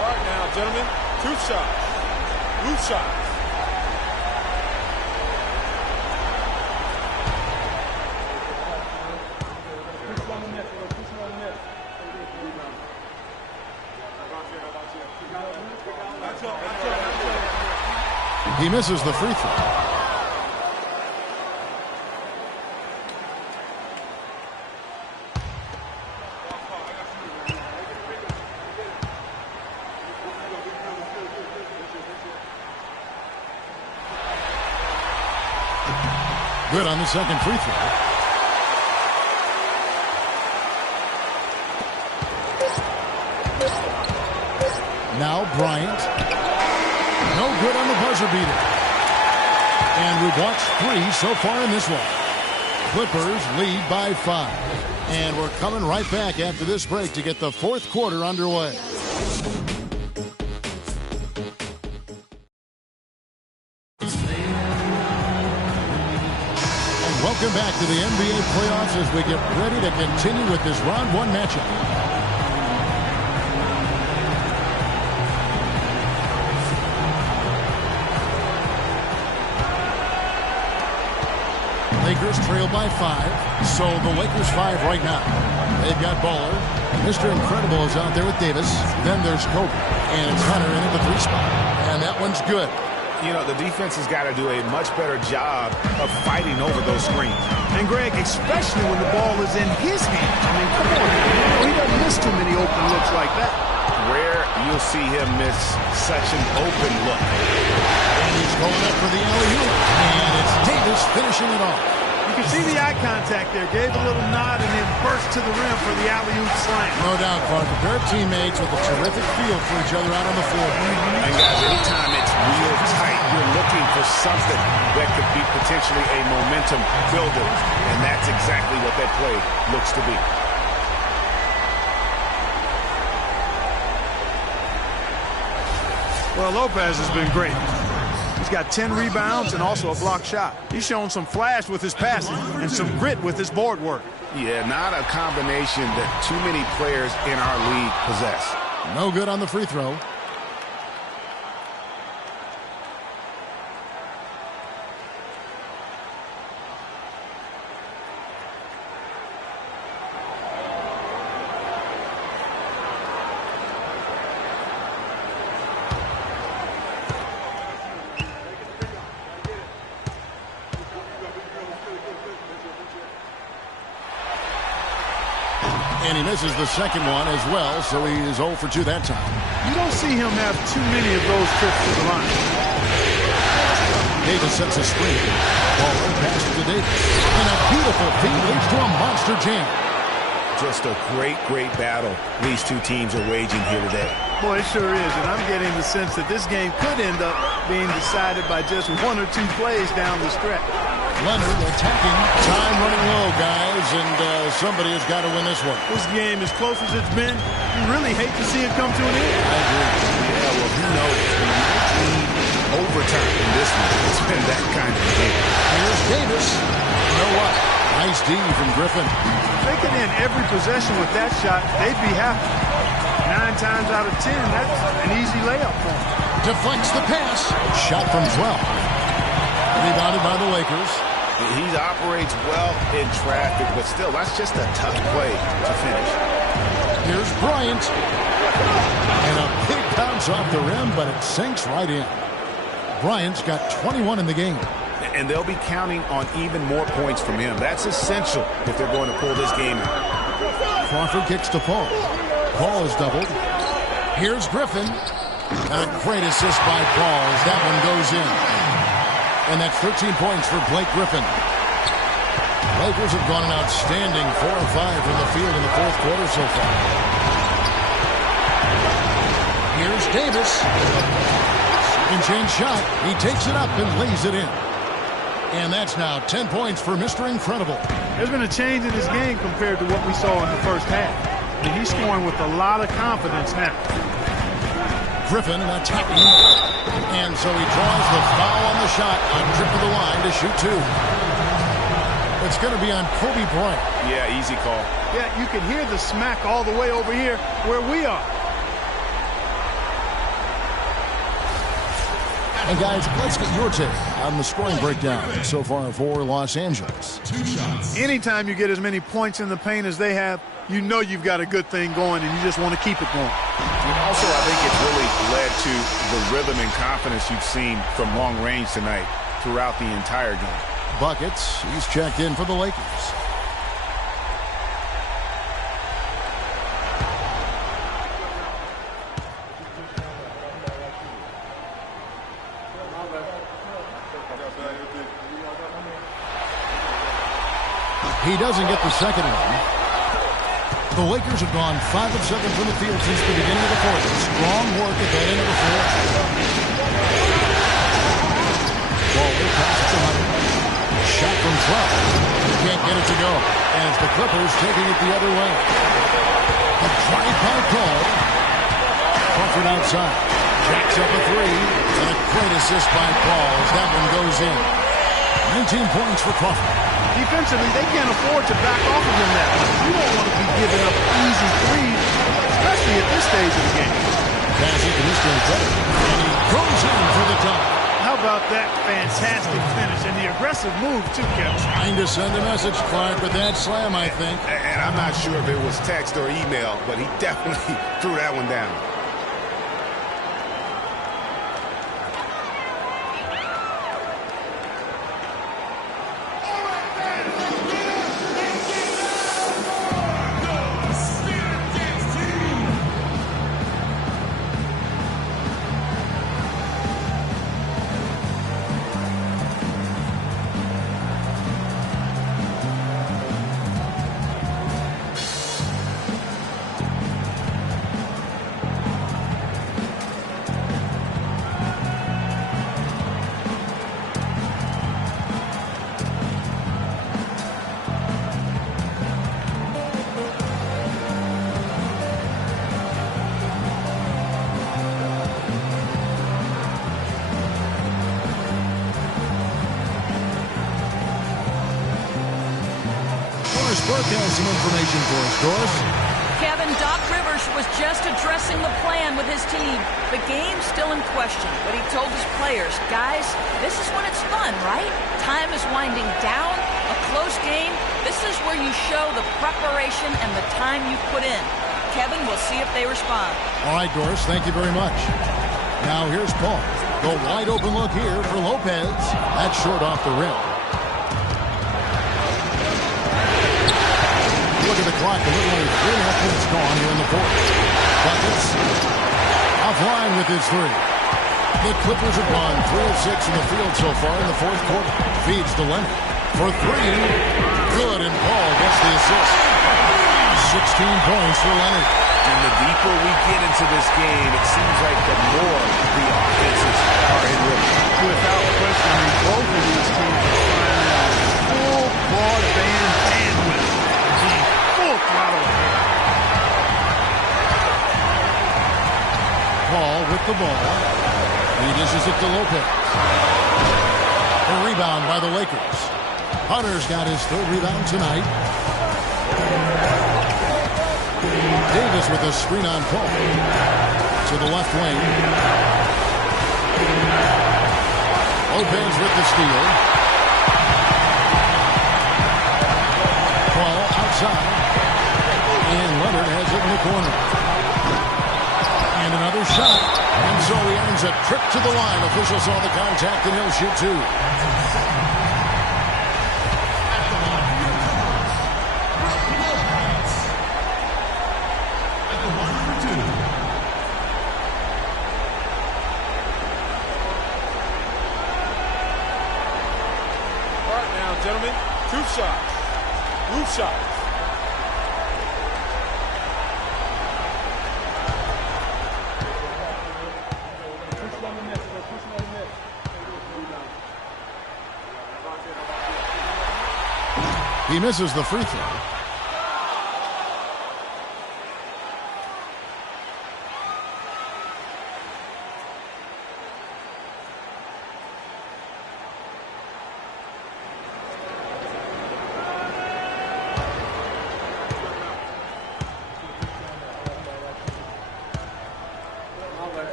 All right now, gentlemen, 2 shots. Loose shots. He misses the free throw. Good on the second free throw. Now Bryant. No good on the buzzer beater. And we've watched 3 so far in this one. Clippers lead by 5. And we're coming right back after this break to get the 4th quarter underway. Welcome back to the NBA playoffs as we get ready to continue with this round one matchup. Lakers trail by 5, so the Lakers 5 right now. They've got Baller. Mr. Incredible is out there with Davis. Then there's Kobe, and it's Hunter in at the 3 spot. And that one's good. You know, the defense has got to do a much better job of fighting over those screens. And, Greg, especially when the ball is in his hands. I mean, come on. He doesn't miss too many open looks like that. Rare you'll see him miss such an open look. And he's going up for the alley-oop. And it's Davis finishing it off. You can see the eye contact there. Gave a little nod and then burst to the rim for the alley-oop slam. No doubt, Clark. A pair of teammates with a terrific feel for each other out on the floor. And, guys, anytime it's real tight, you're looking for something that could be potentially a momentum builder. And that's exactly what that play looks to be. Well, Lopez has been great. He's got 10 rebounds and also a block shot. He's shown some flash with his passing and some grit with his board work. Yeah, not a combination that too many players in our league possess. No good on the free throw. And he misses the second one as well, so he is 0 for 2 that time. You don't see him have too many of those trips to the line. Davis sets a screen. Baller passes to Davis. And a beautiful feed leads to a monster jam. Just a great, great battle these two teams are waging here today. Boy, it sure is, and I'm getting the sense that this game could end up being decided by just 1 or 2 plays down the stretch. Leonard attacking. Time running low, guys, and somebody has got to win this one. This game, as close as it's been, you really hate to see it come to an end. I agree. Yeah, well, who knows? We might need overtime in this one. It's been that kind of game. Here's Davis. You know what? Nice D from Griffin. If they could end every possession with that shot, they'd be happy. 9 times out of 10, that's an easy layup for them. Deflects the pass. Shot from 12. Rebounded by the Lakers. He operates well in traffic, but still, that's just a tough play to finish. Here's Bryant. And a big bounce off the rim, but it sinks right in. Bryant's got 21 in the game. And they'll be counting on even more points from him. That's essential if they're going to pull this game out. Crawford kicks to Paul. Paul is doubled. Here's Griffin. And a great assist by Paul as that one goes in. And that's 13 points for Blake Griffin. Lakers have gone an outstanding 4 of 5 from the field in the fourth quarter so far. Here's Davis. Second chance shot. He takes it up and lays it in. And that's now 10 points for Mr. Incredible. There's been a change in his game compared to what we saw in the first half. And he's scoring with a lot of confidence now. Griffin attacking. And so he draws the foul on the shot on trip to the line to shoot 2. It's going to be on Kobe Bryant. Yeah, easy call. Yeah, you can hear the smack all the way over here where we are. And guys, let's get your take on the scoring breakdown so far for Los Angeles. 2 shots. Anytime you get as many points in the paint as they have, you know you've got a good thing going and you just want to keep it going. And also, I think it's really led to the rhythm and confidence you've seen from long range tonight throughout the entire game. Buckets, he's checked in for the Lakers. He doesn't get the second one. The Lakers have gone 5 of 7 from the field since the beginning of the fourth. Strong work at that end of the floor. Waller passes to Hunter. Shot from 12. Can't get it to go. As the Clippers taking it the other way. A drive by Paul. Crawford outside. Jacks up a 3. And a great assist by Paul as that one goes in. 19 points for Crawford. Defensively, they can't afford to back off of him that much. You don't want to be giving up easy threes, especially at this stage of the game. Passing to Mr. Incredible, and he goes in for the top. How about that fantastic finish and the aggressive move, too, Kevin? Trying to send a message, Clark, with that slam, I think. And I'm not sure if it was text or email, but he definitely threw that one down. Burke has some information for us, Doris. Kevin, Doc Rivers was just addressing the plan with his team. The game's still in question, but he told his players, guys, this is when it's fun, right? Time is winding down, a close game. This is where you show the preparation and the time you've put in. Kevin, we'll see if they respond. All right, Doris, thank you very much. Now here's Paul. The wide open look here for Lopez. That's short off the rim. Look at the clock, a little under 3.5 minutes gone here in the fourth. Buckets offline with his three. The Clippers have gone 3 of 6 in the field so far in the fourth quarter. Feeds to Leonard for three. Good, and Paul gets the assist. 16 points for Leonard. And the deeper we get into this game, it seems like the more the offenses are in rhythm. Without question, both of these teams are firing full broadband bandwidth. Full throttle. Paul with the ball. He dishes it to Lopez. A rebound by the Lakers. Hunter's got his third rebound tonight. Davis with a screen on Paul. To the left wing. Lopez with the steal. Paul outside. And Leonard has it in the corner. And another shot. And so he earns a trip to the line. Official saw the contact and he'll shoot two. Gentlemen, two shots. Roof shots. He misses the free throw.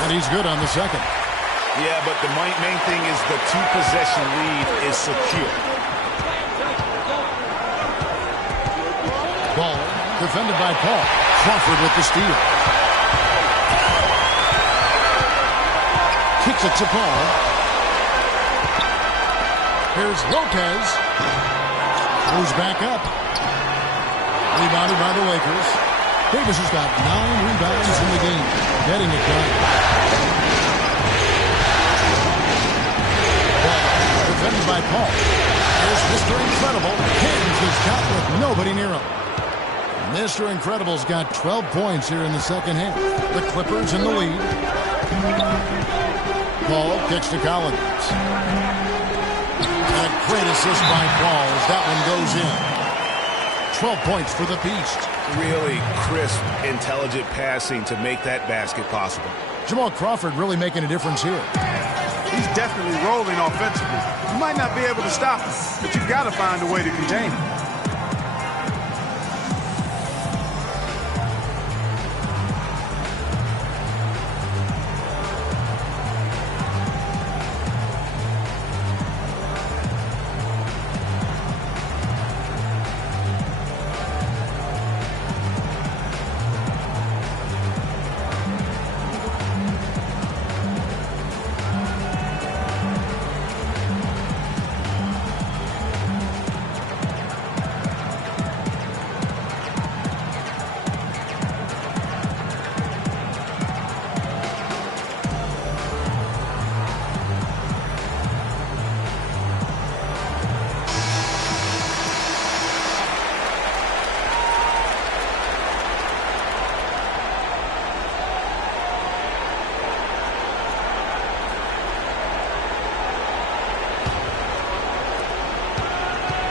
And he's good on the second. Yeah, but the main thing is the two-possession lead is secure. Ball defended by Paul. Crawford with the steal. Kicks it to Paul. Here's Lopez. Goes back up. Rebounded by the Lakers. Davis has got 9 rebounds in the game. Getting it done. Defended by Paul. Here's Mr. Incredible. Hands his shot with nobody near him. Mr. Incredible's got 12 points here in the second half. The Clippers in the lead. Paul kicks to Collins. A great assist by Paul as that one goes in. 12 points for the Beast. Really crisp, intelligent passing to make that basket possible. Jamal Crawford really making a difference here. He's definitely rolling offensively. You might not be able to stop him, but you've got to find a way to contain him.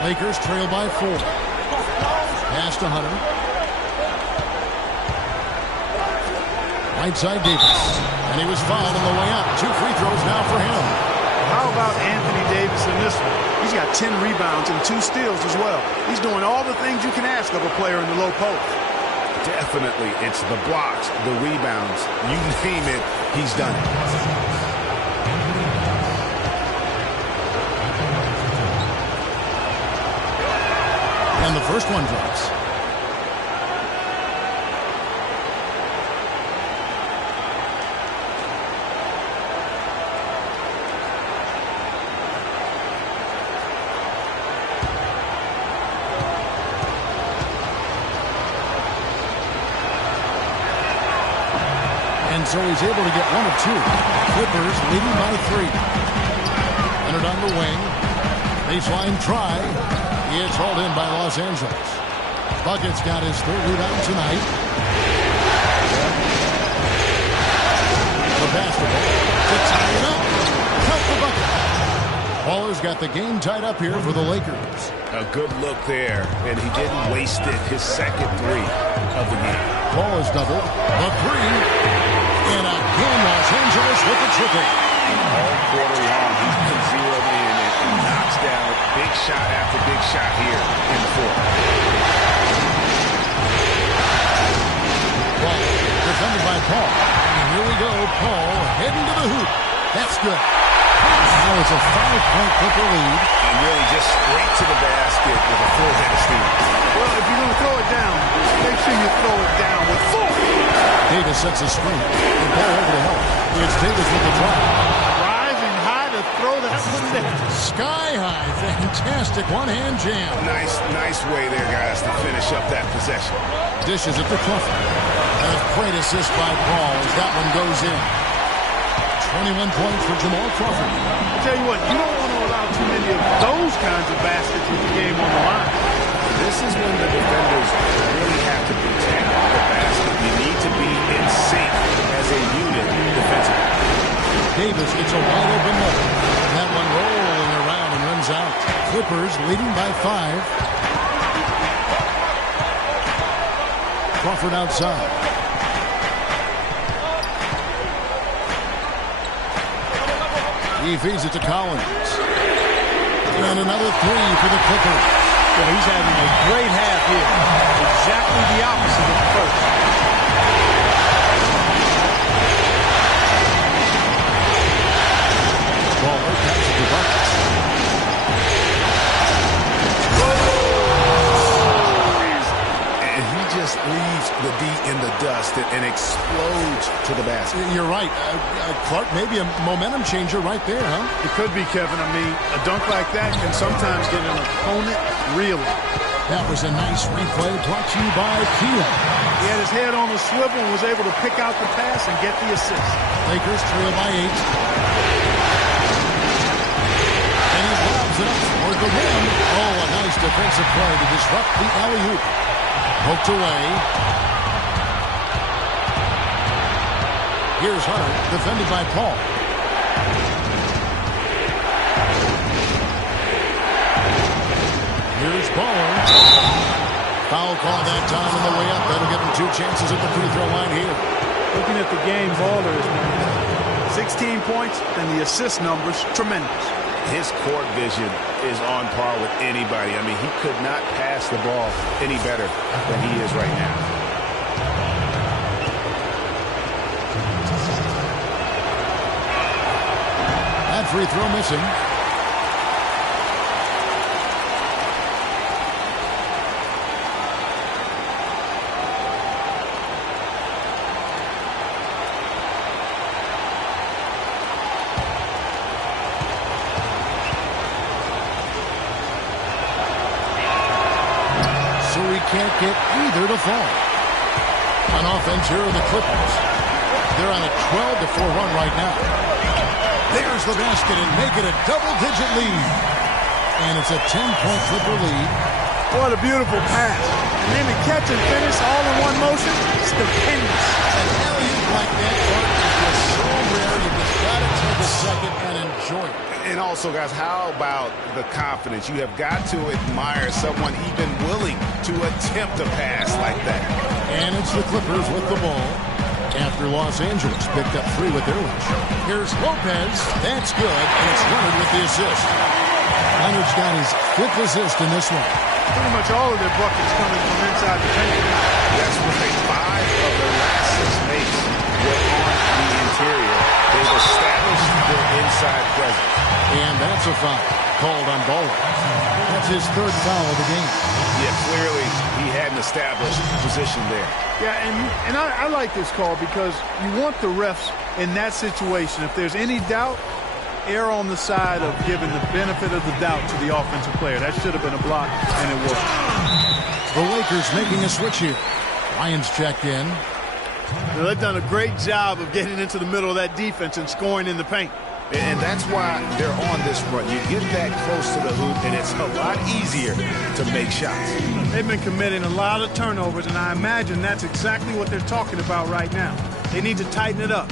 Lakers trail by 4. Pass to Hunter. Right side Davis. And he was fouled on the way up. 2 free throws now for him. How about Anthony Davis in this one? He's got 10 rebounds and 2 steals as well. He's doing all the things you can ask of a player in the low post. Definitely. It's the blocks, the rebounds. You name it, he's done it. And the first one drops. And so he's able to get 1 of 2. Clippers leading by 3. Entered on the wing. Baseline try. It's hauled in by Los Angeles. Bucket's got his 3rd rebound tonight. The basketball to tie it up. Count the bucket. Baller's got the game tied up here for the Lakers. A good look there, and he didn't waste it. His second 3 of the game. Ball is doubled. The 3. And again, Los Angeles with the triple. All quarter long, he's been zeroed in and knocks down big shot after big shot here in the 4th. Ball defended by Paul. And here we go. Paul heading to the hoop. That's good. Now it's a 5-point Clipper lead. And really just straight to the basket with a full-headed steam. Well, if you're going to throw it down, make sure you throw it down with force. Davis sets a screen. And Paul over to help. It's Davis with the drive. Rising high to throw that one down. Sky high. Fantastic one-hand jam. Nice way there, guys, to finish up that possession. Dishes it to Crawford. And a great assist by Paul as that one goes in. 21 points for Jamal Crawford. I'll tell you what, you don't want to allow too many of those kinds of baskets with the game on the line. This is when the defenders really have to protect the basket. You need to be in sync as a unit defensively. Davis gets a wide open look. That one rolling around and runs out. Clippers leading by 5. Crawford outside. He feeds it to Collins. And another 3 for the Clippers. Well, he's having a great half here. Exactly the opposite of the first. Baller passes to Buckets. And he just leaves the D in the dust and explodes to the basket. You're right. Clark, maybe a momentum changer right there, huh? It could be, Kevin. I mean, a dunk like that can sometimes get an opponent reeling. That was a nice replay brought to you by Kia. He had his head on the swivel and was able to pick out the pass and get the assist. Lakers trail by 8. And he lobs it up toward the rim. Oh, a nice defensive play to disrupt the alley-oop. Poked away. Here's Hunter, defended by Paul. Here's Baller. Foul call that time on the way up. That'll give him 2 chances at the free throw line here. Looking at the game, Baller is 16 points, and the assist numbers, tremendous. His court vision is on par with anybody. I mean, he could not pass the ball any better than he is right now. That free throw missing. Can't get either to fall. On offense, here are the Clippers. They're on a 12-4 run right now. There's the basket and make it a double-digit lead. And it's a 10-point Clipper lead. What a beautiful pass. And then the catch and finish all in one motion. Stupendous. An alley-oop like that is just so rare. You just got to take a second and enjoy it. And also, guys, how about the confidence? You have got to admire someone even willing to attempt a pass like that. And it's the Clippers with the ball after Los Angeles picked up 3 with their lunch. Here's Lopez. That's good, and it's Leonard with the assist. Leonard's got his 5th assist in this one. Pretty much all of their buckets coming from inside the paint. That's right. 5 of their last 6 mates were on the interior. They've established their inside presence. And that's a foul called on Baldwin. That's his 3rd foul of the game. Yeah, clearly he had an established position there. Yeah, and I like this call because you want the refs in that situation. If there's any doubt, err on the side of giving the benefit of the doubt to the offensive player. That should have been a block, and it wasn't. The Lakers making a switch here. Lions check in. Well, they've done a great job of getting into the middle of that defense and scoring in the paint. And that's why they're on this run. You get that close to the hoop, and it's a lot easier to make shots. They've been committing a lot of turnovers, and I imagine that's exactly what they're talking about right now. They need to tighten it up.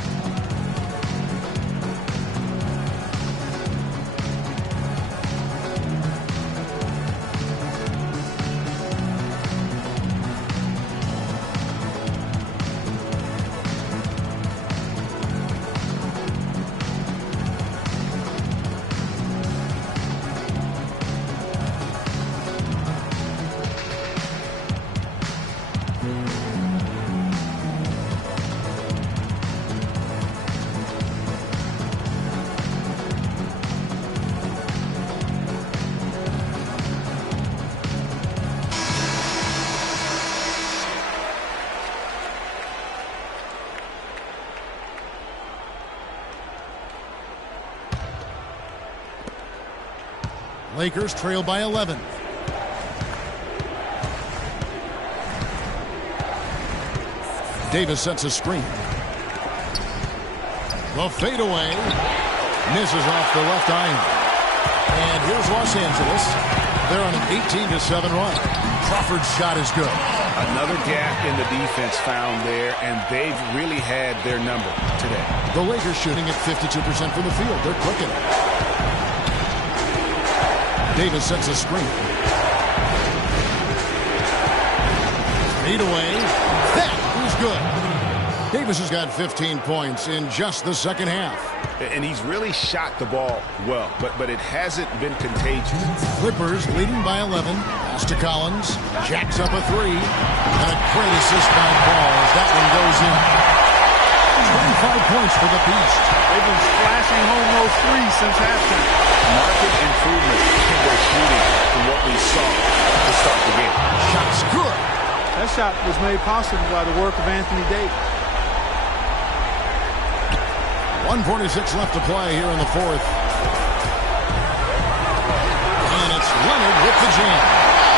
Lakers trail by 11. Davis sets a screen. The fadeaway misses off the left iron. And here's Los Angeles. They're on an 18-7 run. Crawford's shot is good. Another gap in the defense found there, and they've really had their number today. The Lakers shooting at 52% from the field. They're clicking. Davis sets a screen. Fadeaway. That is good. Davis has got 15 points in just the second half. And he's really shot the ball well, but it hasn't been contagious. Clippers leading by 11. Pass to Collins. Jacks up a 3. And a great assist by Paul as that one goes in. 25 points for the Beast. They've been splashing home those 3s since halftime. Market improvement in their shooting from what we saw to start the game. Shot's good. That shot was made possible by the work of Anthony Davis. 1:46 left to play here in the 4th. And it's Leonard with the jam.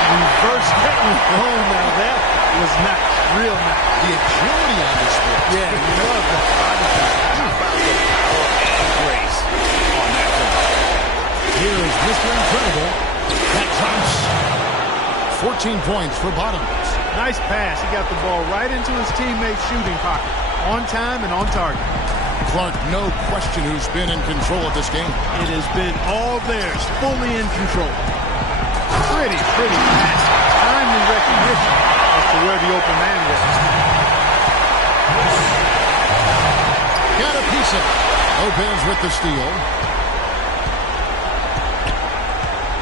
Reverse hitting. Oh, now that was nice. Real nice. The agility on this one. Yeah, you love that. How about the power and grace on that one? Here is Mr. Incredible. That drops. 14 points for Bottoms. Nice pass. He got the ball right into his teammate's shooting pocket. On time and on target. Clark, no question who's been in control of this game. It has been all theirs, fully in control. Pretty pass. Timely recognition as to where the open man was. Got a piece of it. Lopez with the steal.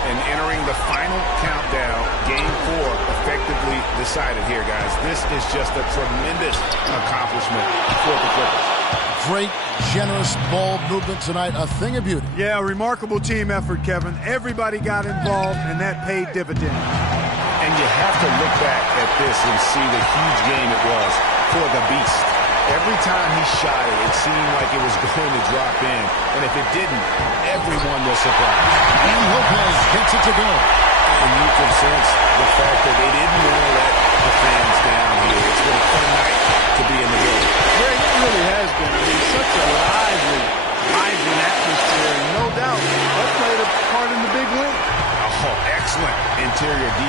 And entering the final countdown, Game 4 effectively decided here, guys. This is just a tremendous accomplishment for the Clippers. Great, generous ball movement tonight. A thing of beauty. Yeah, remarkable team effort, Kevin. Everybody got involved, and that paid dividends. And you have to look back at this and see the huge game it was for the Beast. Every time he shot it, it seemed like it was going to drop in. And if it didn't, everyone was surprised. And Lopez gets it to go. And you can sense the fact that they didn't want to let the fans down here. It's been a fun night to be in the building. Greg, it really has been. I mean, such a lively atmosphere. And no doubt, that played a part in the big win. Oh, excellent interior D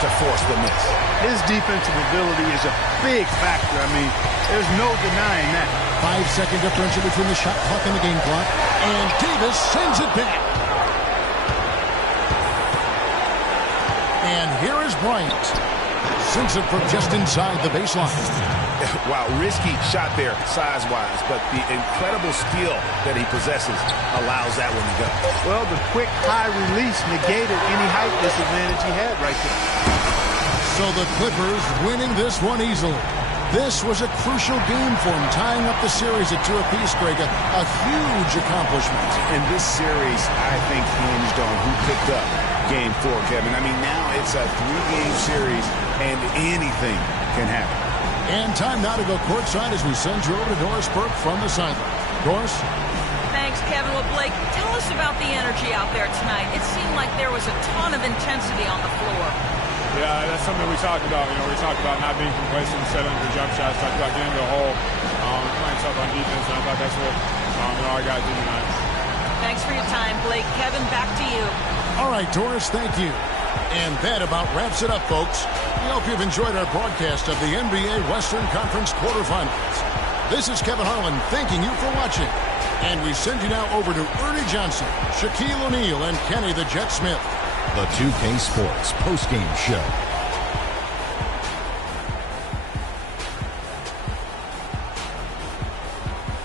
to force the miss. His defensive ability is a big factor. I mean, there's no denying that. 5-second differential between the shot clock and the game clock. And Davis sends it back. And here is Bryant. Sends it from just inside the baseline. Wow, risky shot there size-wise, but the incredible skill that he possesses allows that one to go. Well, the quick high release negated any height disadvantage he had right there. So the Clippers winning this one easily. This was a crucial game for him, tying up the series at 2 apiece, Greg. A huge accomplishment. And this series, I think, hinged on who picked up Game 4, Kevin. I mean, now it's a 3-game series, and anything can happen. And time now to go courtside as we send you over to Doris Burke from the sideline. Doris? Thanks, Kevin. Well, Blake, tell us about the energy out there tonight. It seemed like there was a ton of intensity on the floor. Yeah, that's something we talked about. You know, we talked about not being complacent, settling for jump shots, talked about getting to the hole, playing tough on defense, and I thought that's what our guys did tonight. Thanks for your time, Blake. Kevin, back to you. All right, Doris, thank you. And that about wraps it up, folks. We hope you've enjoyed our broadcast of the NBA Western Conference quarterfinals. This is Kevin Harlan thanking you for watching. And we send you now over to Ernie Johnson, Shaquille O'Neal, and Kenny the Jet Smith. The 2K Sports postgame show.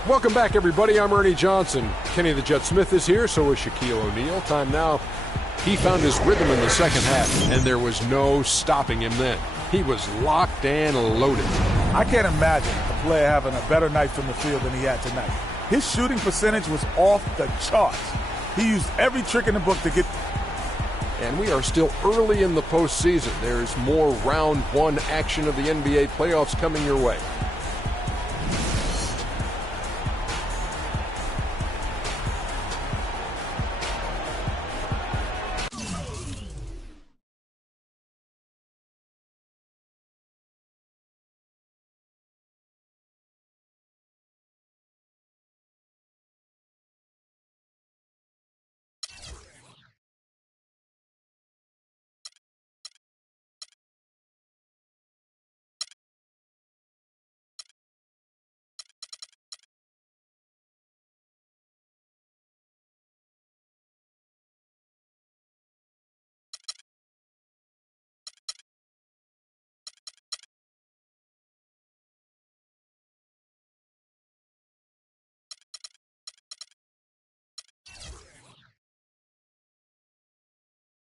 Welcome back, everybody. I'm Ernie Johnson. Kenny the Jet Smith is here, so is Shaquille O'Neal. Time now. He found his rhythm in the second half, and there was no stopping him then. He was locked and loaded. I can't imagine a player having a better night from the field than he had tonight. His shooting percentage was off the charts. He used every trick in the book to get... And we are still early in the postseason. There's more round one action of the NBA playoffs coming your way.